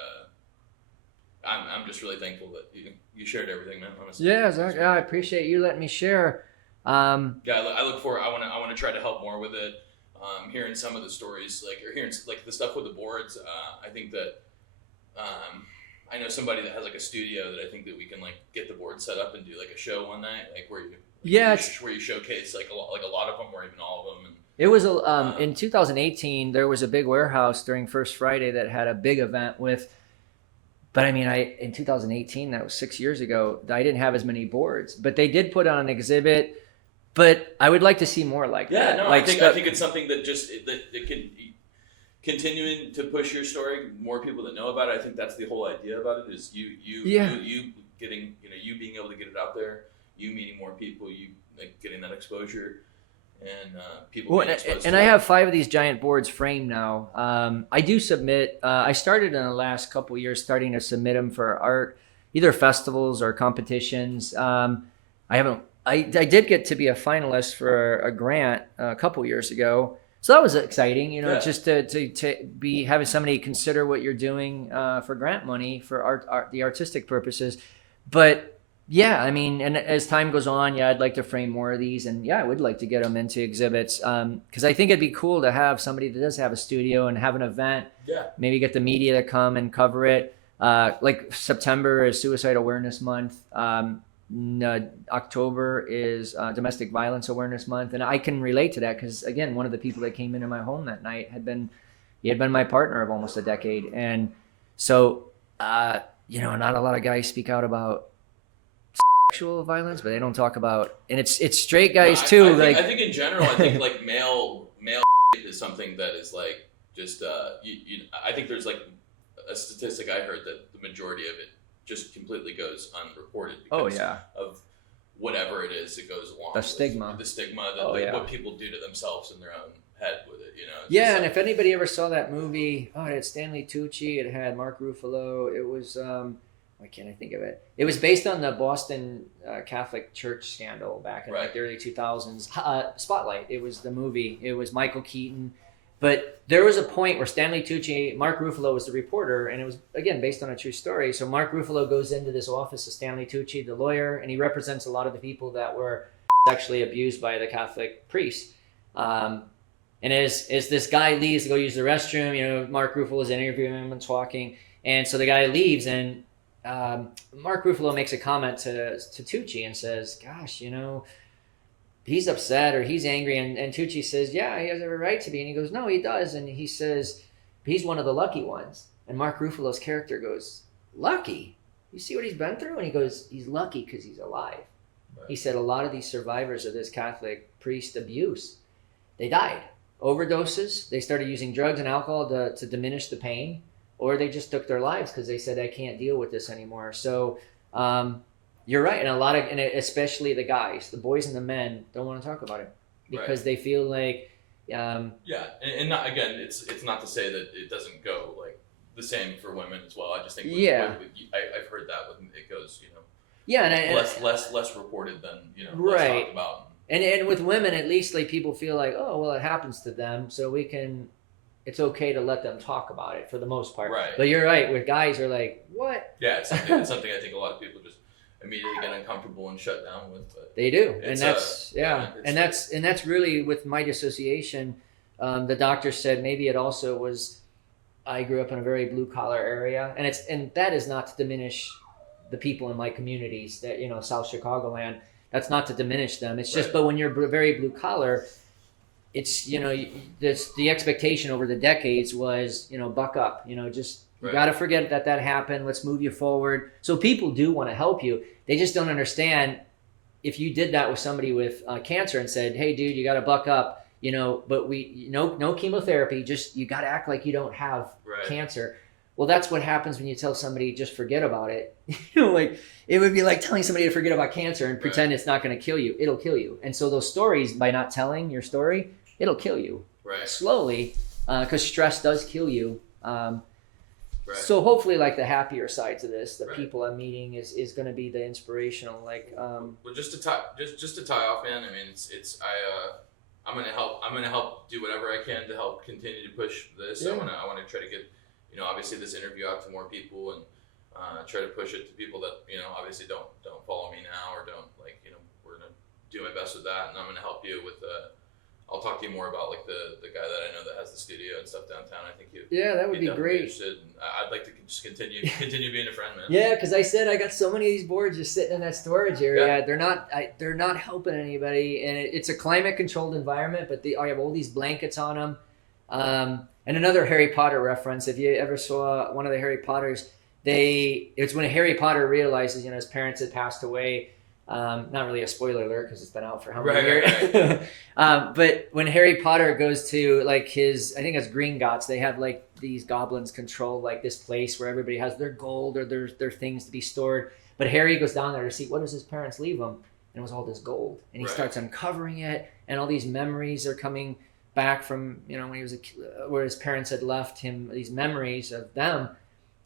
I'm just really thankful that you shared everything, man. Honestly. Yeah, Zach, I appreciate you letting me share. I look forward. I want to try to help more with it. Hearing some of the stories, or hearing the stuff with the boards. I think that I know somebody that has a studio that I think that we can get the board set up and do a show one night, where you showcase a lot of them, or even all of them. And, it was in 2018 there was a big warehouse during First Friday that had a big event with. But I mean, in 2018, that was 6 years ago, I didn't have as many boards, but they did put on an exhibit. But I would like to see more like that. Yeah, no, I think it's something that that can continuing to push your story, more people that know about it. I think that's the whole idea about it, is you getting, you being able to get it out there, you meeting more people, you getting that exposure, and people being exposed and to I it. have 5 of these giant boards framed now. I do submit. I started in the last couple of years starting to submit them for art, either festivals or competitions. I did get to be a finalist for a grant a couple years ago, so that was exciting. Just to be having somebody consider what you're doing for grant money for the artistic purposes. But yeah, I mean, and as time goes on, I'd like to frame more of these, and I would like to get them into exhibits, because I think it'd be cool to have somebody that does have a studio and have an event. Yeah. Maybe get the media to come and cover it. September is Suicide Awareness Month. October is Domestic Violence Awareness Month, and I can relate to that because, again, one of the people that came into my home that night had been my partner of almost a decade, and so not a lot of guys speak out about sexual violence, but they don't talk about, and it's straight guys too. I think in general, I think male is something that is just I think there's a statistic I heard that the majority of it just completely goes unreported because of whatever it is that goes along the stigma, what people do to themselves in their own head with it, and if anybody ever saw that movie, it had Stanley Tucci, it had Mark Ruffalo, it was why can't I think of it? It was based on the Boston Catholic Church scandal back in the early 2000s. Spotlight, it was the movie. It was Michael Keaton. But there was a point where Stanley Tucci, Mark Ruffalo was the reporter, and it was, again, based on a true story. So Mark Ruffalo goes into this office of Stanley Tucci, the lawyer, and he represents a lot of the people that were sexually abused by the Catholic priest. And as this guy leaves to go use the restroom, Mark Ruffalo is interviewing him and talking. And so the guy leaves, and Mark Ruffalo makes a comment to Tucci and says, gosh, he's upset or he's angry, and Tucci says, yeah, he has every right to be, and he goes, no, he does, and he says, he's one of the lucky ones, and Mark Ruffalo's character goes, lucky? You see what he's been through? And he goes, he's lucky because he's alive. Right. He said a lot of these survivors of this Catholic priest abuse, they died. Overdoses, they started using drugs and alcohol to diminish the pain, or they just took their lives because they said, I can't deal with this anymore. So you're right, and especially the guys, the boys and the men don't want to talk about it because they feel like and not, again, it's not to say that it doesn't go the same for women as well. I just think I've heard that when it goes less reported than less talked about. And with women, at least people feel like, oh well, it happens to them, so it's okay to let them talk about it for the most part. Right. But you're right, with guys are like, what? Yeah, it's something I think a lot of people just immediately get uncomfortable and shut down with. But they do, and that's really with my dissociation. The doctor said maybe it also was. I grew up in a very blue collar area, and that is not to diminish the people in my communities that South Chicagoland. That's not to diminish them. It's just, but when you're very blue collar, it's the expectation over the decades was buck up, just You Right. got to forget that happened. Let's move you forward. So people do want to help you. They just don't understand if you did that with somebody with cancer and said, "Hey, dude, you got to buck up," but no chemotherapy. Just you got to act like you don't have Right. cancer. Well, that's what happens when you tell somebody just forget about it. Like it would be like telling somebody to forget about cancer and pretend it's not going to kill you. It'll kill you. And so those stories, by not telling your story, it'll kill you Right. slowly, because stress does kill you. Right. So hopefully, like the happier sides of this, the Right. people I'm meeting is going to be the inspirational. Like, Well, just to tie off, man. I mean, I'm gonna help do whatever I can to help continue to push this. Yeah. I wanna try to get, obviously this interview out to more people and try to push it to people that obviously don't follow me now or don't we're gonna do my best with that, and I'm gonna help you with I'll talk to you more about like the guy that I know that has the studio and stuff downtown. I think that would be definitely great. interested. And I'd like to just continue being a friend, man. Yeah, because I said I got so many of these boards just sitting in that storage area. Yeah. They're not helping anybody, and it's a climate controlled environment. But I have all these blankets on them. And another Harry Potter reference. If you ever saw one of the Harry Potters, it's when Harry Potter realizes his parents had passed away. Not really a spoiler alert because it's been out for how many years. Right. But when Harry Potter goes to like I think it's Gringotts, they have like these goblins control like this place where everybody has their gold or their things to be stored. But Harry goes down there to see what does his parents leave him, and it was all this gold. And he Right. starts uncovering it, and all these memories are coming back from when he was where his parents had left him these memories of them.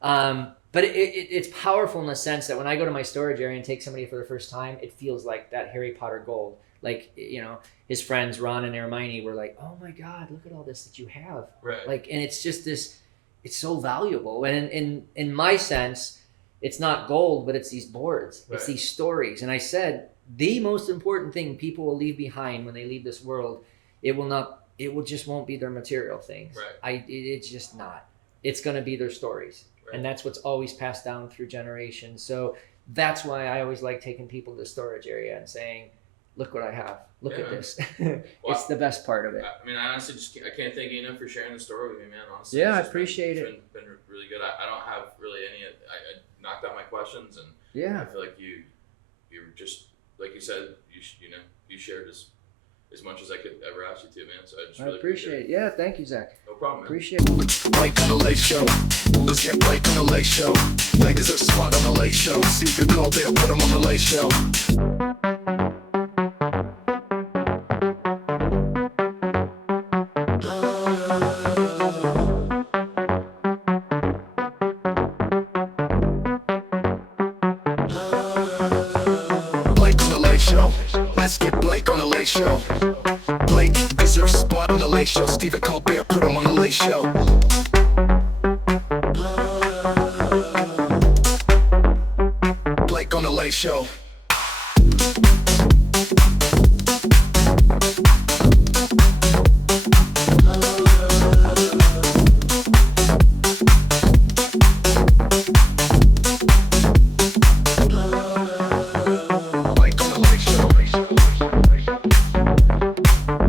But it's powerful in the sense that when I go to my storage area and take somebody for the first time, it feels like that Harry Potter gold. Like, his friends Ron and Hermione were like, "Oh my God, look at all this that you have." Right. Like, and it's just it's so valuable. And in my sense, it's not gold, but it's these boards. It's Right. these stories. And I said, the most important thing people will leave behind when they leave this world, it just won't be their material things. Right. It's just not. It's going to be their stories. Right. And that's what's always passed down through generations. So that's why I always like taking people to the storage area and saying, "Look what I have. Look at Yeah. this." It's the best part of it. I mean, I honestly I can't thank you enough for sharing the story with me, man. Honestly, Yeah, it's I just appreciate It's been really good. I don't have really any. I knocked out my questions, and Yeah. I feel like you're just like you said. You shared as much as I could ever ask you to, man. So I just I really appreciate it. Yeah, thank you, Zach. No problem, man. Appreciate it. Blake on the Late Show. Let's get Blake on the Late Show. Blake is a spot on the Late Show. Steve Colbert, put him on the Late Show. Blake on the Late Show. Let's get Blake on the Late Show. Blake deserves a spot on the Late Show. Stephen Colbert, put him on the Late Show. Blake on the Late Show. Blake on the Late Show.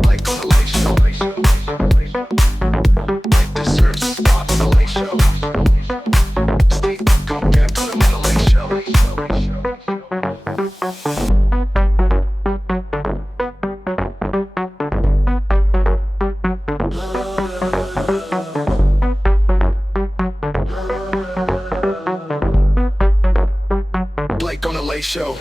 Blake on the Late Show. Blake deserves a spot on the Late Show. Steve Colbert, put him on the Late Show. Blake on the Late Show.